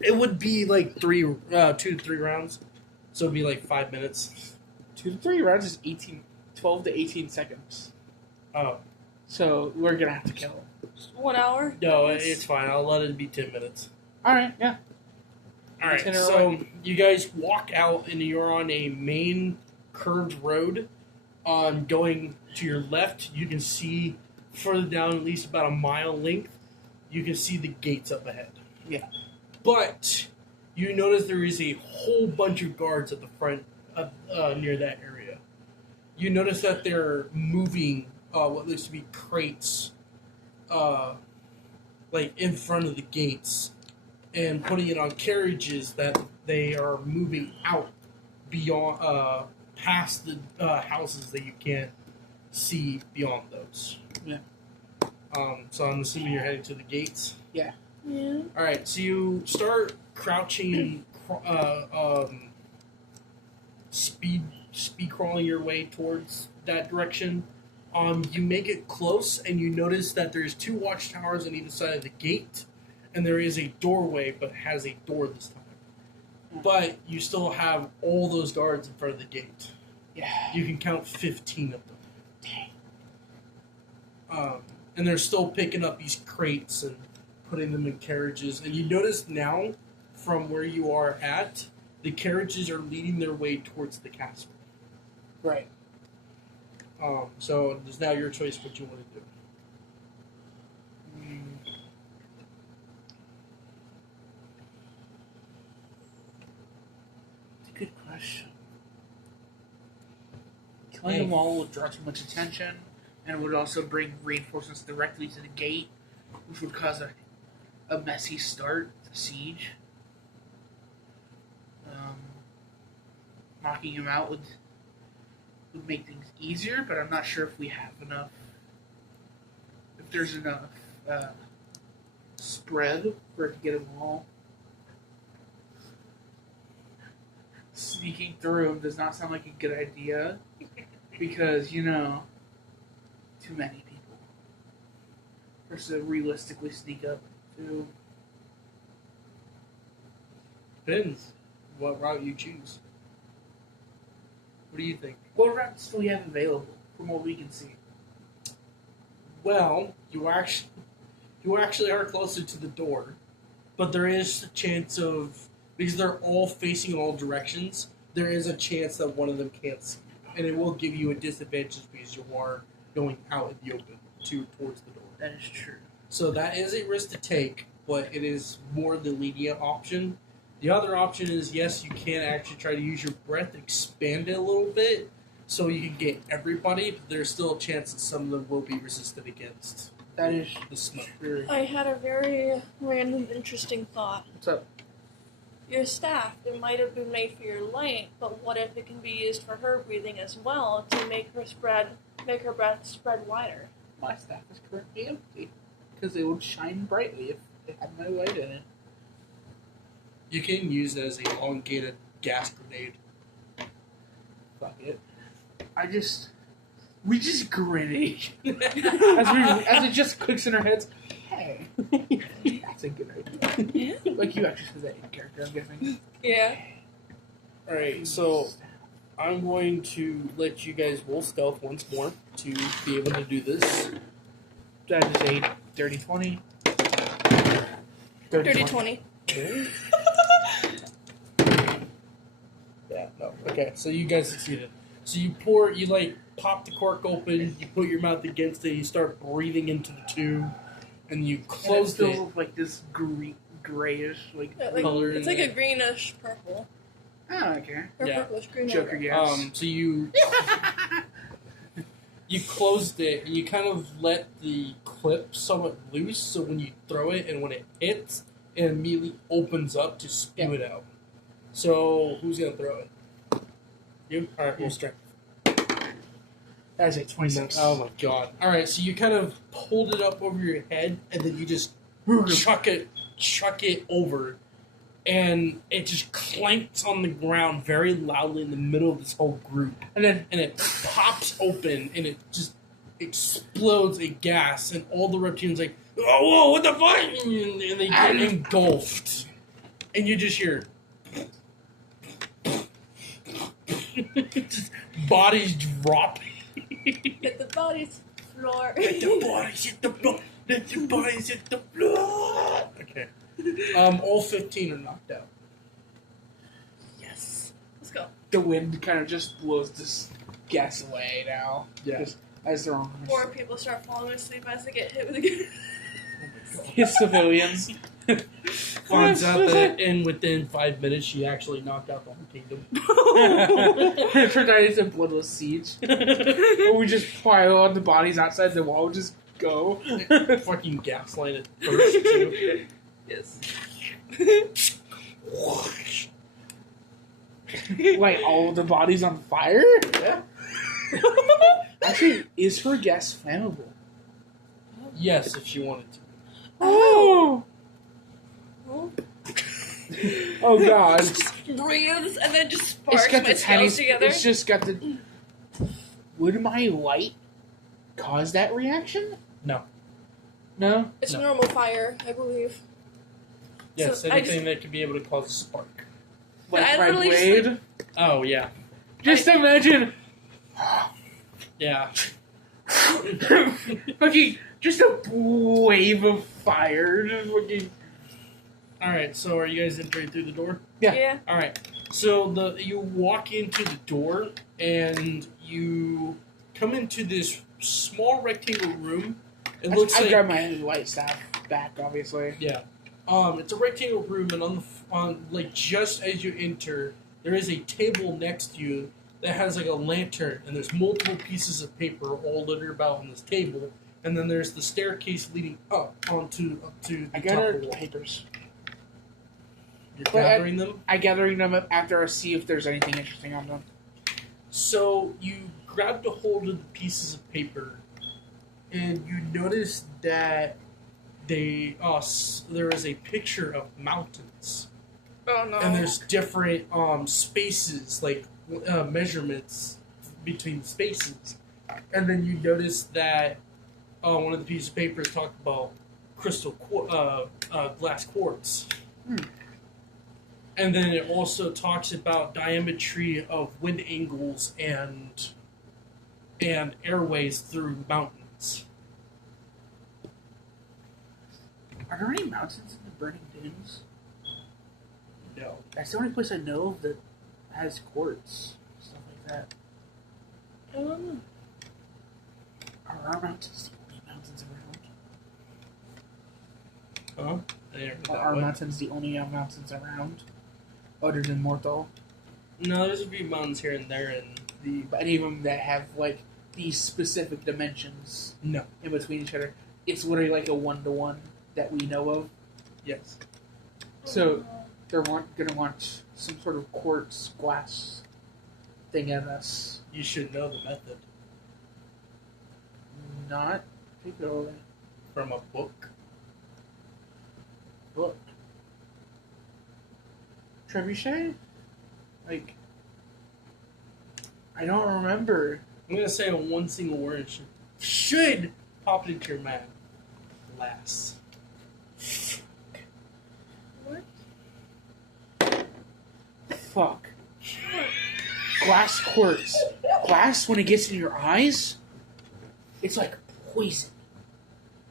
It would be like 2 to 3 rounds. So it'd be like 5 minutes. 2 to 3 rounds is 12 to 18 seconds. Oh. So we're gonna have to kill him. 1 hour? No, it's fine. I'll let it be 10 minutes. Alright, yeah. Alright, 10 or so 11. you guys walk out and you're on a main curved road. Going to your left, you can see further down, at least about a mile length, you can see the gates up ahead. Yeah. But you notice there is a whole bunch of guards at the front near that area. You notice that they're moving what looks to be crates like in front of the gates and putting it on carriages that they are moving out beyond past the houses that you can't see beyond those. Yeah. So I'm assuming you're heading to the gates. Yeah. All right. So you start crouching, speed crawling your way towards that direction. You make it close, and you notice that there's 2 watchtowers on either side of the gate, and there is a doorway, but has a door this time. But you still have all those guards in front of the gate. Yeah. You can count 15 of them. And they're still picking up these crates and putting them in carriages. And you notice now, from where you are at, the carriages are leading their way towards the castle. Right. So it's now your choice what you want to do. It's a good question. Killing them all would draw too much attention, and would also bring reinforcements directly to the gate, which would cause a messy start to siege. Knocking him out would make things easier, but I'm not sure if we have enough. If there's enough spread for it to get them all. Sneaking through him does not sound like a good idea, because, too many people. Versus to realistically sneak up to. Depends what route you choose. What do you think? What routes do we have available from what we can see? Well, you actually are closer to the door, but there is a chance of, because they're all facing all directions, there is a chance that one of them can't see you, and it will give you a disadvantage because you are going out in the open towards the door. That is true. So that is a risk to take, but it is more the lenient option. The other option is, yes, you can actually try to use your breath, expand it a little bit, so you can get everybody, but there's still a chance that some of them will be resistant against That is the smoke. I had a very random, interesting thought. What's up? Your staff, it might have been made for your light, but what if it can be used for her breathing as well to make her breath spread wider? My staff is currently empty because it would shine brightly if it had no light in it. You can use it as a elongated gas grenade. Fuck it. We just grenade as it just clicks in our heads. Hey, that's a good idea. Like you actually said that in character, I'm guessing. Yeah. Alright, so I'm going to let you guys roll stealth once more to be able to do this. That is a 30-20. 30-20. Okay. Yeah, no. Okay, so you guys succeeded. So you pop the cork open, you put your mouth against it, you start breathing into the tube, and you close and it. it. Still like this grayish, color It's in like it. a greenish purple. Oh, okay. Or Yeah. purplish green. Joker, yes. So you closed it, and you kind of let the clip somewhat loose, so when you throw it, and when it hits, it immediately opens up to spew it out. So, who's going to throw it? You? Alright, we'll strength. That is a 26. Oh my god. Alright, so you kind of pulled it up over your head, and then you just chuck it over, and it just clanks on the ground very loudly in the middle of this whole group. And it pops open, and it just explodes a gas, and all the reptilians like, oh, whoa, what the fuck? And they get engulfed. And you just hear... Just bodies dropping. Hit the body's floor. Let the bodies hit the floor. Let the bodies hit the floor. Okay. All 15 are knocked out. Yes. Let's go. The wind kind of just blows this gas away now. Yeah. Just as they're on. Or people start falling asleep as they get hit with a gun. His civilians. Finds out that within 5 minutes she actually knocked out the whole kingdom. It turned out it's a bloodless siege. Where we just pile on the bodies outside the wall, just go. Fucking gaslight it first too. Yes. Light all of the bodies on fire? Yeah. Actually, is her gas flammable? Yes, if she wanted to. Oh! Oh god. Breathes and then just It's sparks got my the tiny. scales together. It's just got the. Would my light cause that reaction? No. No? It's No. normal fire, I believe. Yes, So I anything that could be able to cause a spark. Like I my literally just, blade? Oh, yeah. Just imagine. Yeah. Fucking. Just a wave of fire. Just fucking. Alright, so are you guys entering through the door? Yeah. Alright. So you walk into the door and you come into this small rectangle room. It looks I like grab my light staff back, obviously. yeah. It's a rectangle room, and on like just as you enter, there is a table next to you that has like a lantern, and there's multiple pieces of paper all littered about on this table, and then there's the staircase leading up to the I top gather of the wall. papers. You're Wait, gathering them. I gathering them up after I see if there's anything interesting on them. So you grabbed a hold of the pieces of paper, and you notice that there is a picture of mountains, Oh no. and there's different spaces, like measurements between spaces, and then you notice that one of the pieces of paper is talking about glass quartz. And then it also talks about diametry of wind angles and airways through mountains. Are there any mountains in the Burning Dunes? No. That's the only place I know of that has quartz. Stuff like that. I don't know. Are our mountains the only mountains around? Huh? I didn't hear Are that our one. mountains the only mountains around? Other than Mortal? No, there's a few mountains here and there, and Any of them that have, like, these specific dimensions no. in between each other. It's literally like a one-to-one that we know of. Yes. So, they're gonna want some sort of quartz glass thing in us. You should know the method Not particularly. from a book. Look. Trebuchet? Like, I don't remember. I'm gonna say one single word. Should pop it into your mind. Glass. What? Fuck. Glass quartz. Glass, when it gets in your eyes, it's like poison.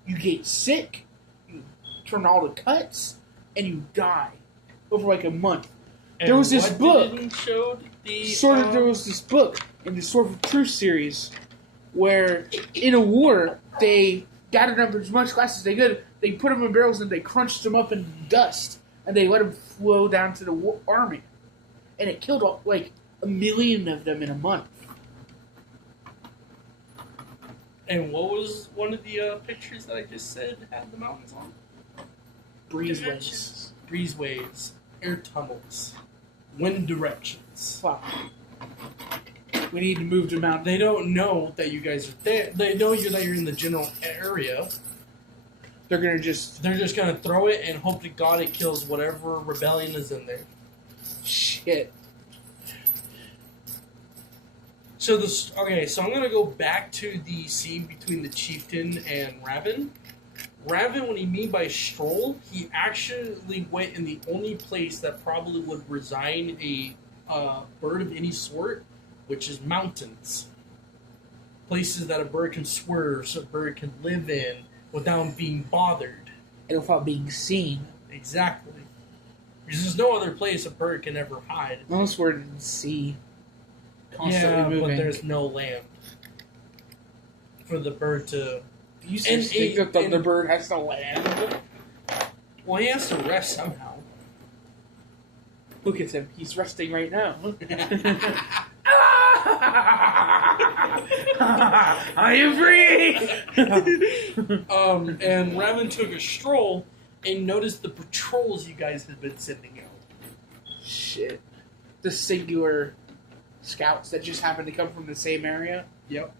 You get sick, you turn all the cuts, and you die over like a month. There was this book. There was this book in the Sword of Truth series where, in a war, they gathered up as much glass as they could. They put them in barrels and they crunched them up in dust, and they let them flow down to the army, and it killed like 1 million of them in a month. And what was one of the pictures that I just said had the mountains on? Breezeways. Dimensions. Breezeways, air tunnels, wind directions. Fuck. We need to move to mountain. They don't know that you guys are there. They know that you're in the general area. They're gonna just They're just gonna throw it and hope to God it kills whatever rebellion is in there. shit. So so I'm gonna go back to the scene between the chieftain and Raven. Raven, when he mean by stroll, he actually went in the only place that probably would resign a bird of any sort, which is mountains. Places that a bird can swerve, so a bird can live in without being bothered. And without being seen. Exactly. Because there's no other place a bird can ever hide. Most we're in the sea. Constantly moving. But there's no land for the bird to. You think that the bird has to land? Well, he has to rest somehow. Look at him. He's resting right now. I am free! And Raven took a stroll and noticed the patrols you guys had been sending out. Shit. The singular scouts that just happen to come from the same area? Yep.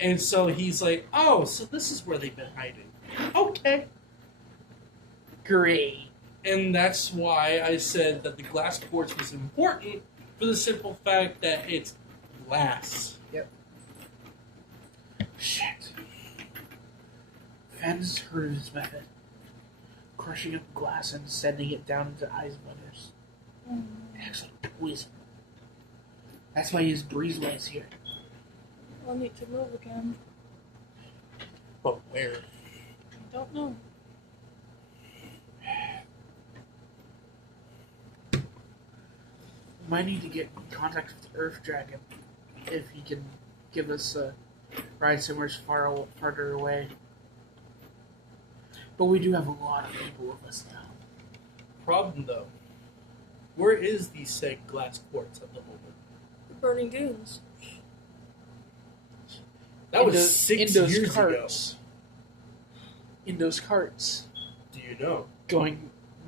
And so he's like, oh, so this is where they've been hiding. Okay. Great. And that's why I said that the glass quartz was important, for the simple fact that it's glass. Yep. Shit. Fann's heard of his method. Crushing up glass and sending it down into eyes of others. Acts like poison. That's why his breezeways here. I'll need to move again. But where? I don't know. Might need to get in contact with the Earth Dragon if he can give us a ride somewhere farther away. But we do have a lot of people with us now. Problem though, where is the said glass quartz at the moment? The Burning Dunes. That was 6 years ago. In those carts. Do you know?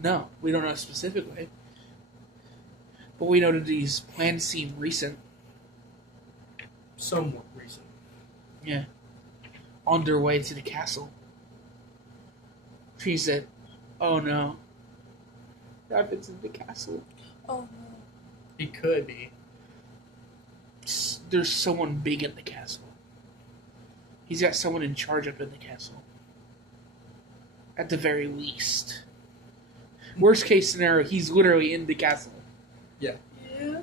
No, we don't know specifically. But we know that these plans seem recent. Somewhat recent. Yeah. On their way to the castle. She said, oh no. Rabbit's in the castle. Oh no. He could be. There's someone big in the castle. He's got someone in charge up in the castle. At the very least. Worst case scenario, he's literally in the castle. Yeah. Yeah.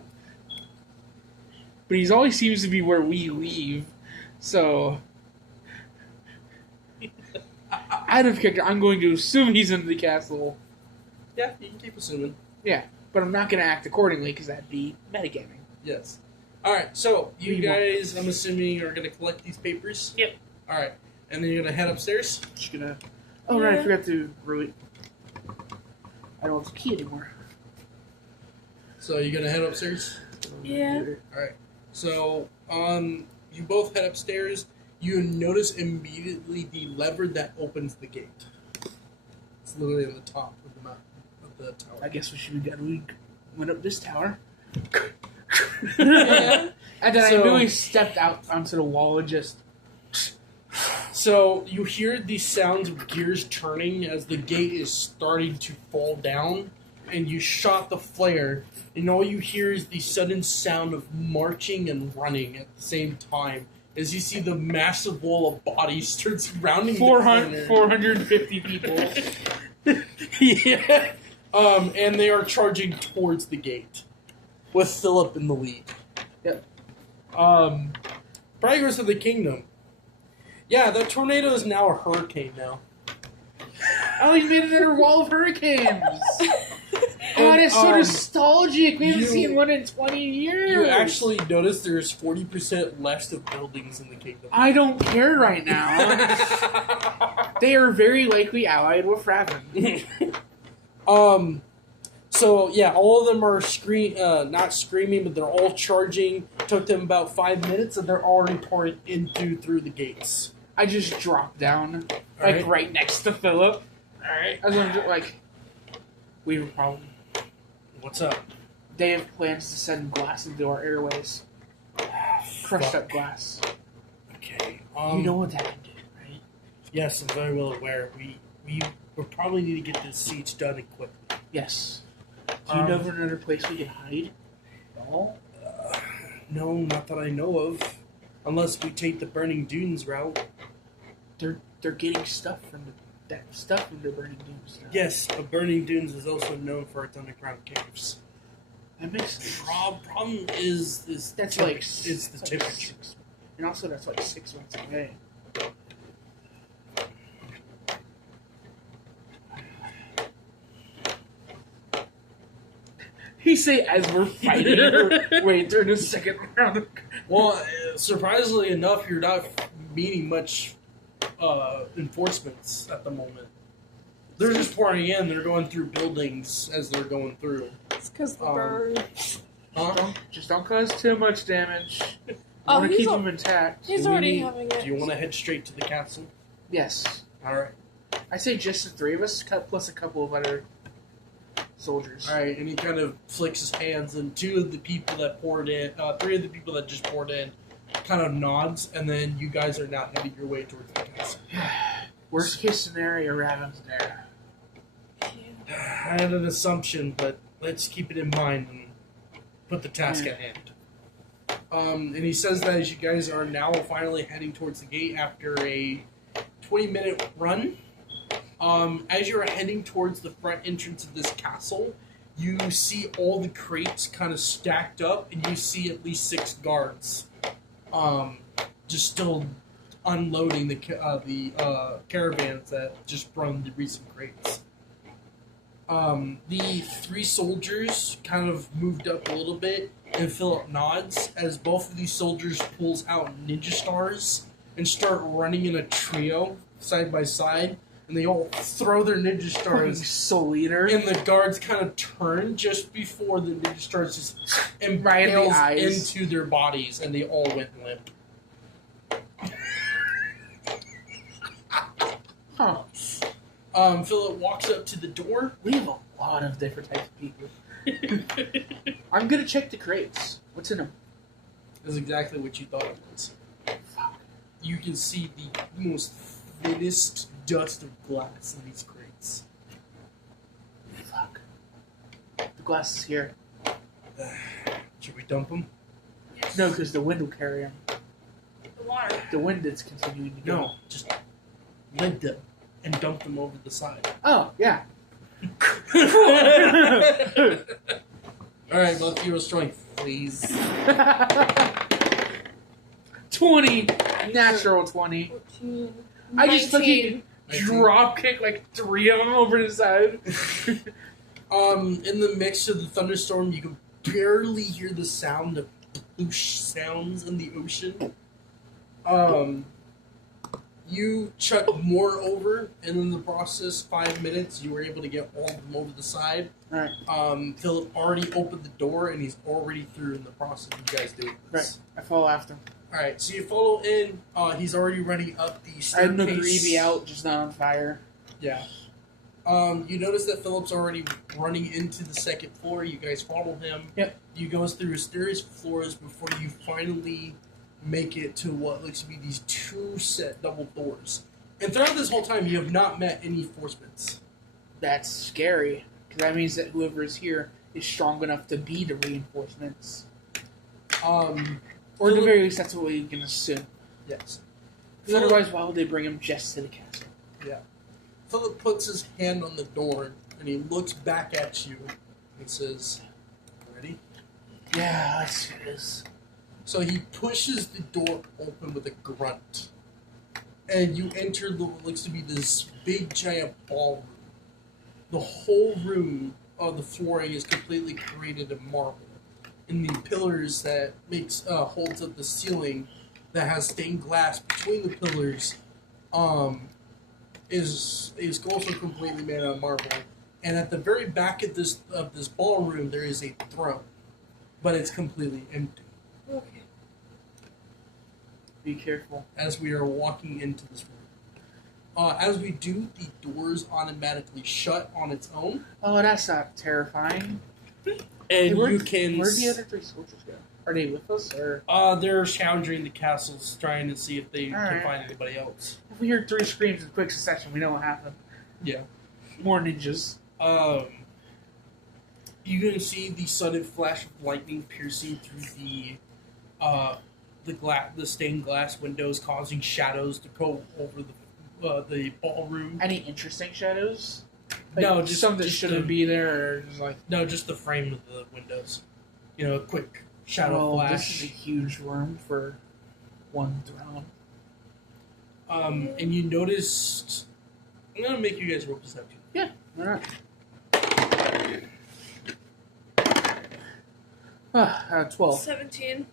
But he always seems to be where we leave. So, out of character, I'm going to assume he's in the castle. Yeah, you can keep assuming. Yeah, but I'm not going to act accordingly because that'd be metagaming. Yes. Alright, so you What do you want? guys, I'm assuming, are going to collect these papers? Yep. Alright, and then you're going to head upstairs? Just gonna. Oh, right, I Yeah. forgot to really. I don't have the key anymore. So you're going to head upstairs? Yeah. Alright, so you both head upstairs. You notice immediately the lever that opens the gate. It's literally on the top of the mountain, of the tower. I guess we should have we went up this tower. Yeah. And then I So- really stepped out onto the wall and just. So you hear the sounds of gears turning as the gate is starting to fall down, and you shot the flare, and all you hear is the sudden sound of marching and running at the same time as you see the massive wall of bodies start surrounding 400, the corner. 450 people. Yeah. And they are charging towards the gate, with Philip in the lead. Yep. Progress of the Kingdom. Yeah, that tornado is now a hurricane now. Oh, he made another wall of hurricanes. Oh, that's so nostalgic. We haven't you- seen one in 20 years. You actually notice there's 40% less of buildings in the kingdom. I don't care right now. They are very likely allied with Raven. So yeah, all of them are not screaming, but they're all charging. Took them about 5 minutes, and they're already pouring through the gates. I just dropped down, Alright. right next to Philip. Alright. I was wondering, we have a problem. What's up? They have plans to send glass into our airways. Crushed up glass. Okay. You know what that can do, right? Yes, I'm very well aware. We probably need to get this siege done and quickly. Yes. Do you know of another place we can hide? No. No, not that I know of. Unless we take the Burning Dunes route. They're getting stuff from that stuff in the Burning Dunes. Now. Yes, but Burning Dunes is also known for its underground caves. That makes sense. Problem is That's temp- like it's the like temperature. and also that's like 6 months away. He say as we're fighting our way through the second round. Well, surprisingly enough, you're not meeting much enforcements at the moment. They're just pouring in. They're going through buildings as they're going through. It's because the Um, birds. Huh? Just don't cause too much damage. Oh, want to he's keep al- them intact. He's Do we already need- having it. Do you want to head straight to the castle? Yes. All right. I say just the 3 of us, plus a couple of other soldiers. All right. And he kind of flicks his hands, and 2 of the people that poured in, 3 of the people that just poured in, kind of nods, and then you guys are now heading your way towards the castle. Worst case scenario, Raven's there. I had an assumption, but let's keep it in mind and put the task at hand. And he says that as you guys are now finally heading towards the gate after a 20-minute run, as you're heading towards the front entrance of this castle, you see all the crates kind of stacked up, and you see at least 6 guards just still unloading the caravans that just brought the recent crates. The 3 soldiers kind of moved up a little bit, and Philip nods as both of these soldiers pulls out ninja stars and start running in a trio side by side, and they all throw their ninja stars. Soul Eater. And the guards kind of turn just before the ninja stars just Right in the impales eyes. into their bodies, and they all went limp. Huh. Philip walks up to the door. We have a lot of different types of people. I'm gonna check the crates. What's in them? That's exactly what you thought it was. You can see the most thinnest dust of glass in these crates. Fuck. The glass is here. Should we dump them? No, because the wind will carry them. The water. The wind is continuing to go. No, just lid them and dump them over the side. Oh, yeah. Alright, let's hero strength, please. 20. Natural 20. 14. I just 19. fucking drop kick like 3 of them over the side. In the mix of the thunderstorm, you can barely hear the sound of whoosh sounds in the ocean. You chuck more over, and in the process, 5 minutes, you were able to get all of them over the side. Alright. Philip already opened the door, and he's already through in the process of you guys doing Right. this. I follow after. Alright, so you follow in. He's already running up the I staircase. have no greavy out, just not on fire. Yeah. You notice that Philip's already running into the second floor. You guys follow him. Yep. You goes through mysterious floors before you finally make it to what looks to be these 2 set double doors. And throughout this whole time, you have not met any forcements. That's scary. Because that means that whoever is here is strong enough to be the reinforcements. Or at the very least, that's what we can assume. Yes. Because otherwise, why would they bring him just to the castle? Philip puts his hand on the door, and he looks back at you and says, "Ready?" Yeah, let's do this. So he pushes the door open with a grunt. And you enter what looks to be this big giant ballroom. The whole room of the flooring is completely created of marble. And the pillars that holds up the ceiling that has stained glass between the pillars is also completely made out of marble. And at the very back of this ballroom there is a throne. But it's completely empty. Okay. Be careful. As we are walking into this room. As we do, the doors automatically shut on its own, Oh, that's not terrifying. and Where'd you can. Where'd the other 3 soldiers go? Are they with us, or They're scoundering the castles, trying to see if they can Alright. find anybody else. if we hear 3 screams in quick succession, we know what happened. Yeah. More ninjas. You can see the sudden flash of lightning piercing through the stained glass windows, causing shadows to go over the ballroom. Any interesting shadows? Like, No, just some that just shouldn't the, be there, or just like. No, just the frame of the windows. You know, a quick shadow This flash. is a huge room for one throne. And you noticed. I'm gonna make you guys roll perception. Yeah, why not? 12. 17.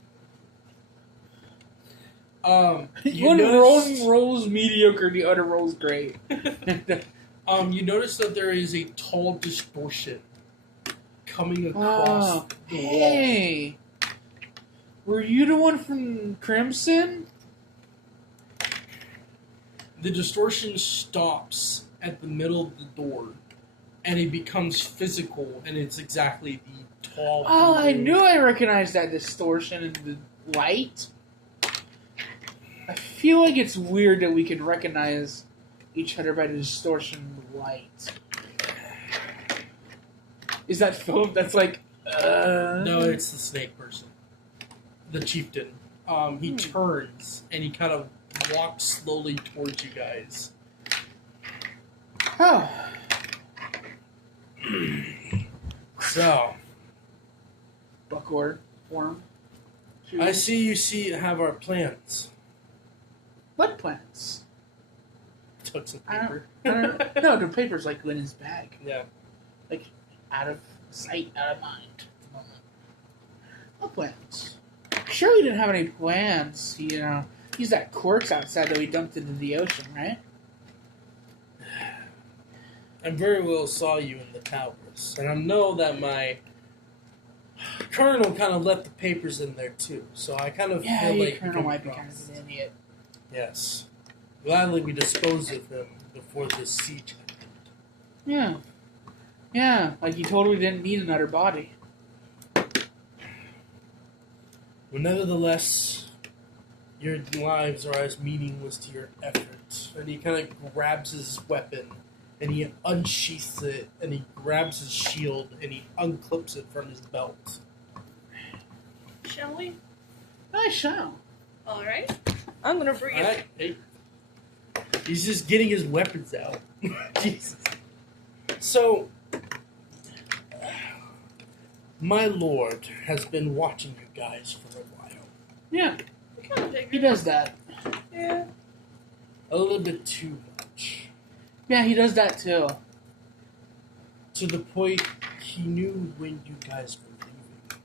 You One notice, rolls mediocre, the other rolls great. you notice that there is a tall distortion coming across the wall. Hey! Were you the one from Crimson? The distortion stops at the middle of the door, and it becomes physical, and it's exactly the tall. Oh, I blue- knew I recognized that distortion in the light. I feel like it's weird that we can recognize each other by the distortion in the light. Is that Philip? That's like, No, it's the snake person, the chieftain. He turns and he kind of walks slowly towards you guys. Oh. So, Buckhorn form. I see you have our plans. What plans? Took some I paper. No, the paper's like in his bag. Yeah. Like, out of sight, out of mind. at the moment. What plans? Sure, we didn't have any plans. You know, use that corpse outside that we dumped into the ocean, right? I very well saw you in the towers, and I know that my colonel kind of left the papers in there too. So I kind of Yeah, feel your like you colonel come might be across. kind of an idiot. Yes. Gladly we disposed of him before this siege happened. Yeah. Yeah, like you totally didn't need another body. But nevertheless, your lives are as meaningless to your efforts. And he kind of grabs his weapon, and he unsheaths it, and he grabs his shield, and he unclips it from his belt. Shall we? I shall. Alright. I'm gonna bring it. Alright, hey. He's just getting his weapons out. Jesus. So, my lord has been watching you guys for a while. Yeah, I kind of he figured. does that. Yeah. A little bit too much. Yeah, he does that too. To the point he knew when you guys were leaving.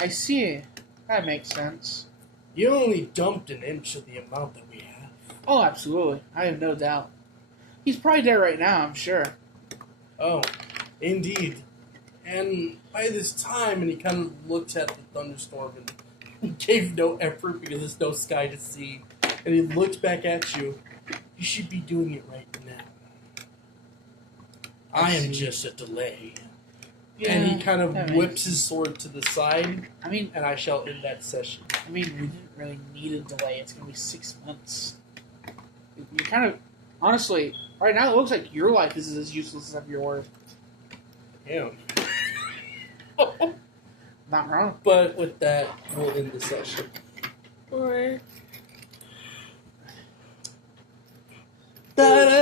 I see. That makes sense. You only dumped an inch of the amount that we have. Oh, absolutely. I have no doubt. He's probably there right now, I'm sure. Oh, indeed. And by this time, and he kind of looked at the thunderstorm and he gave no effort because there's no sky to see. And he looked back at you. You should be doing it right now. I am just a delay. And he kind of that whips makes- his sword to the side, I mean, and I shall end that session. we didn't really need a delay. It's gonna be 6 months. You kind of, honestly, right now it looks like your life is as useless as yours. Yeah. Not wrong. But with that, we'll end the session. Alright. Da-da!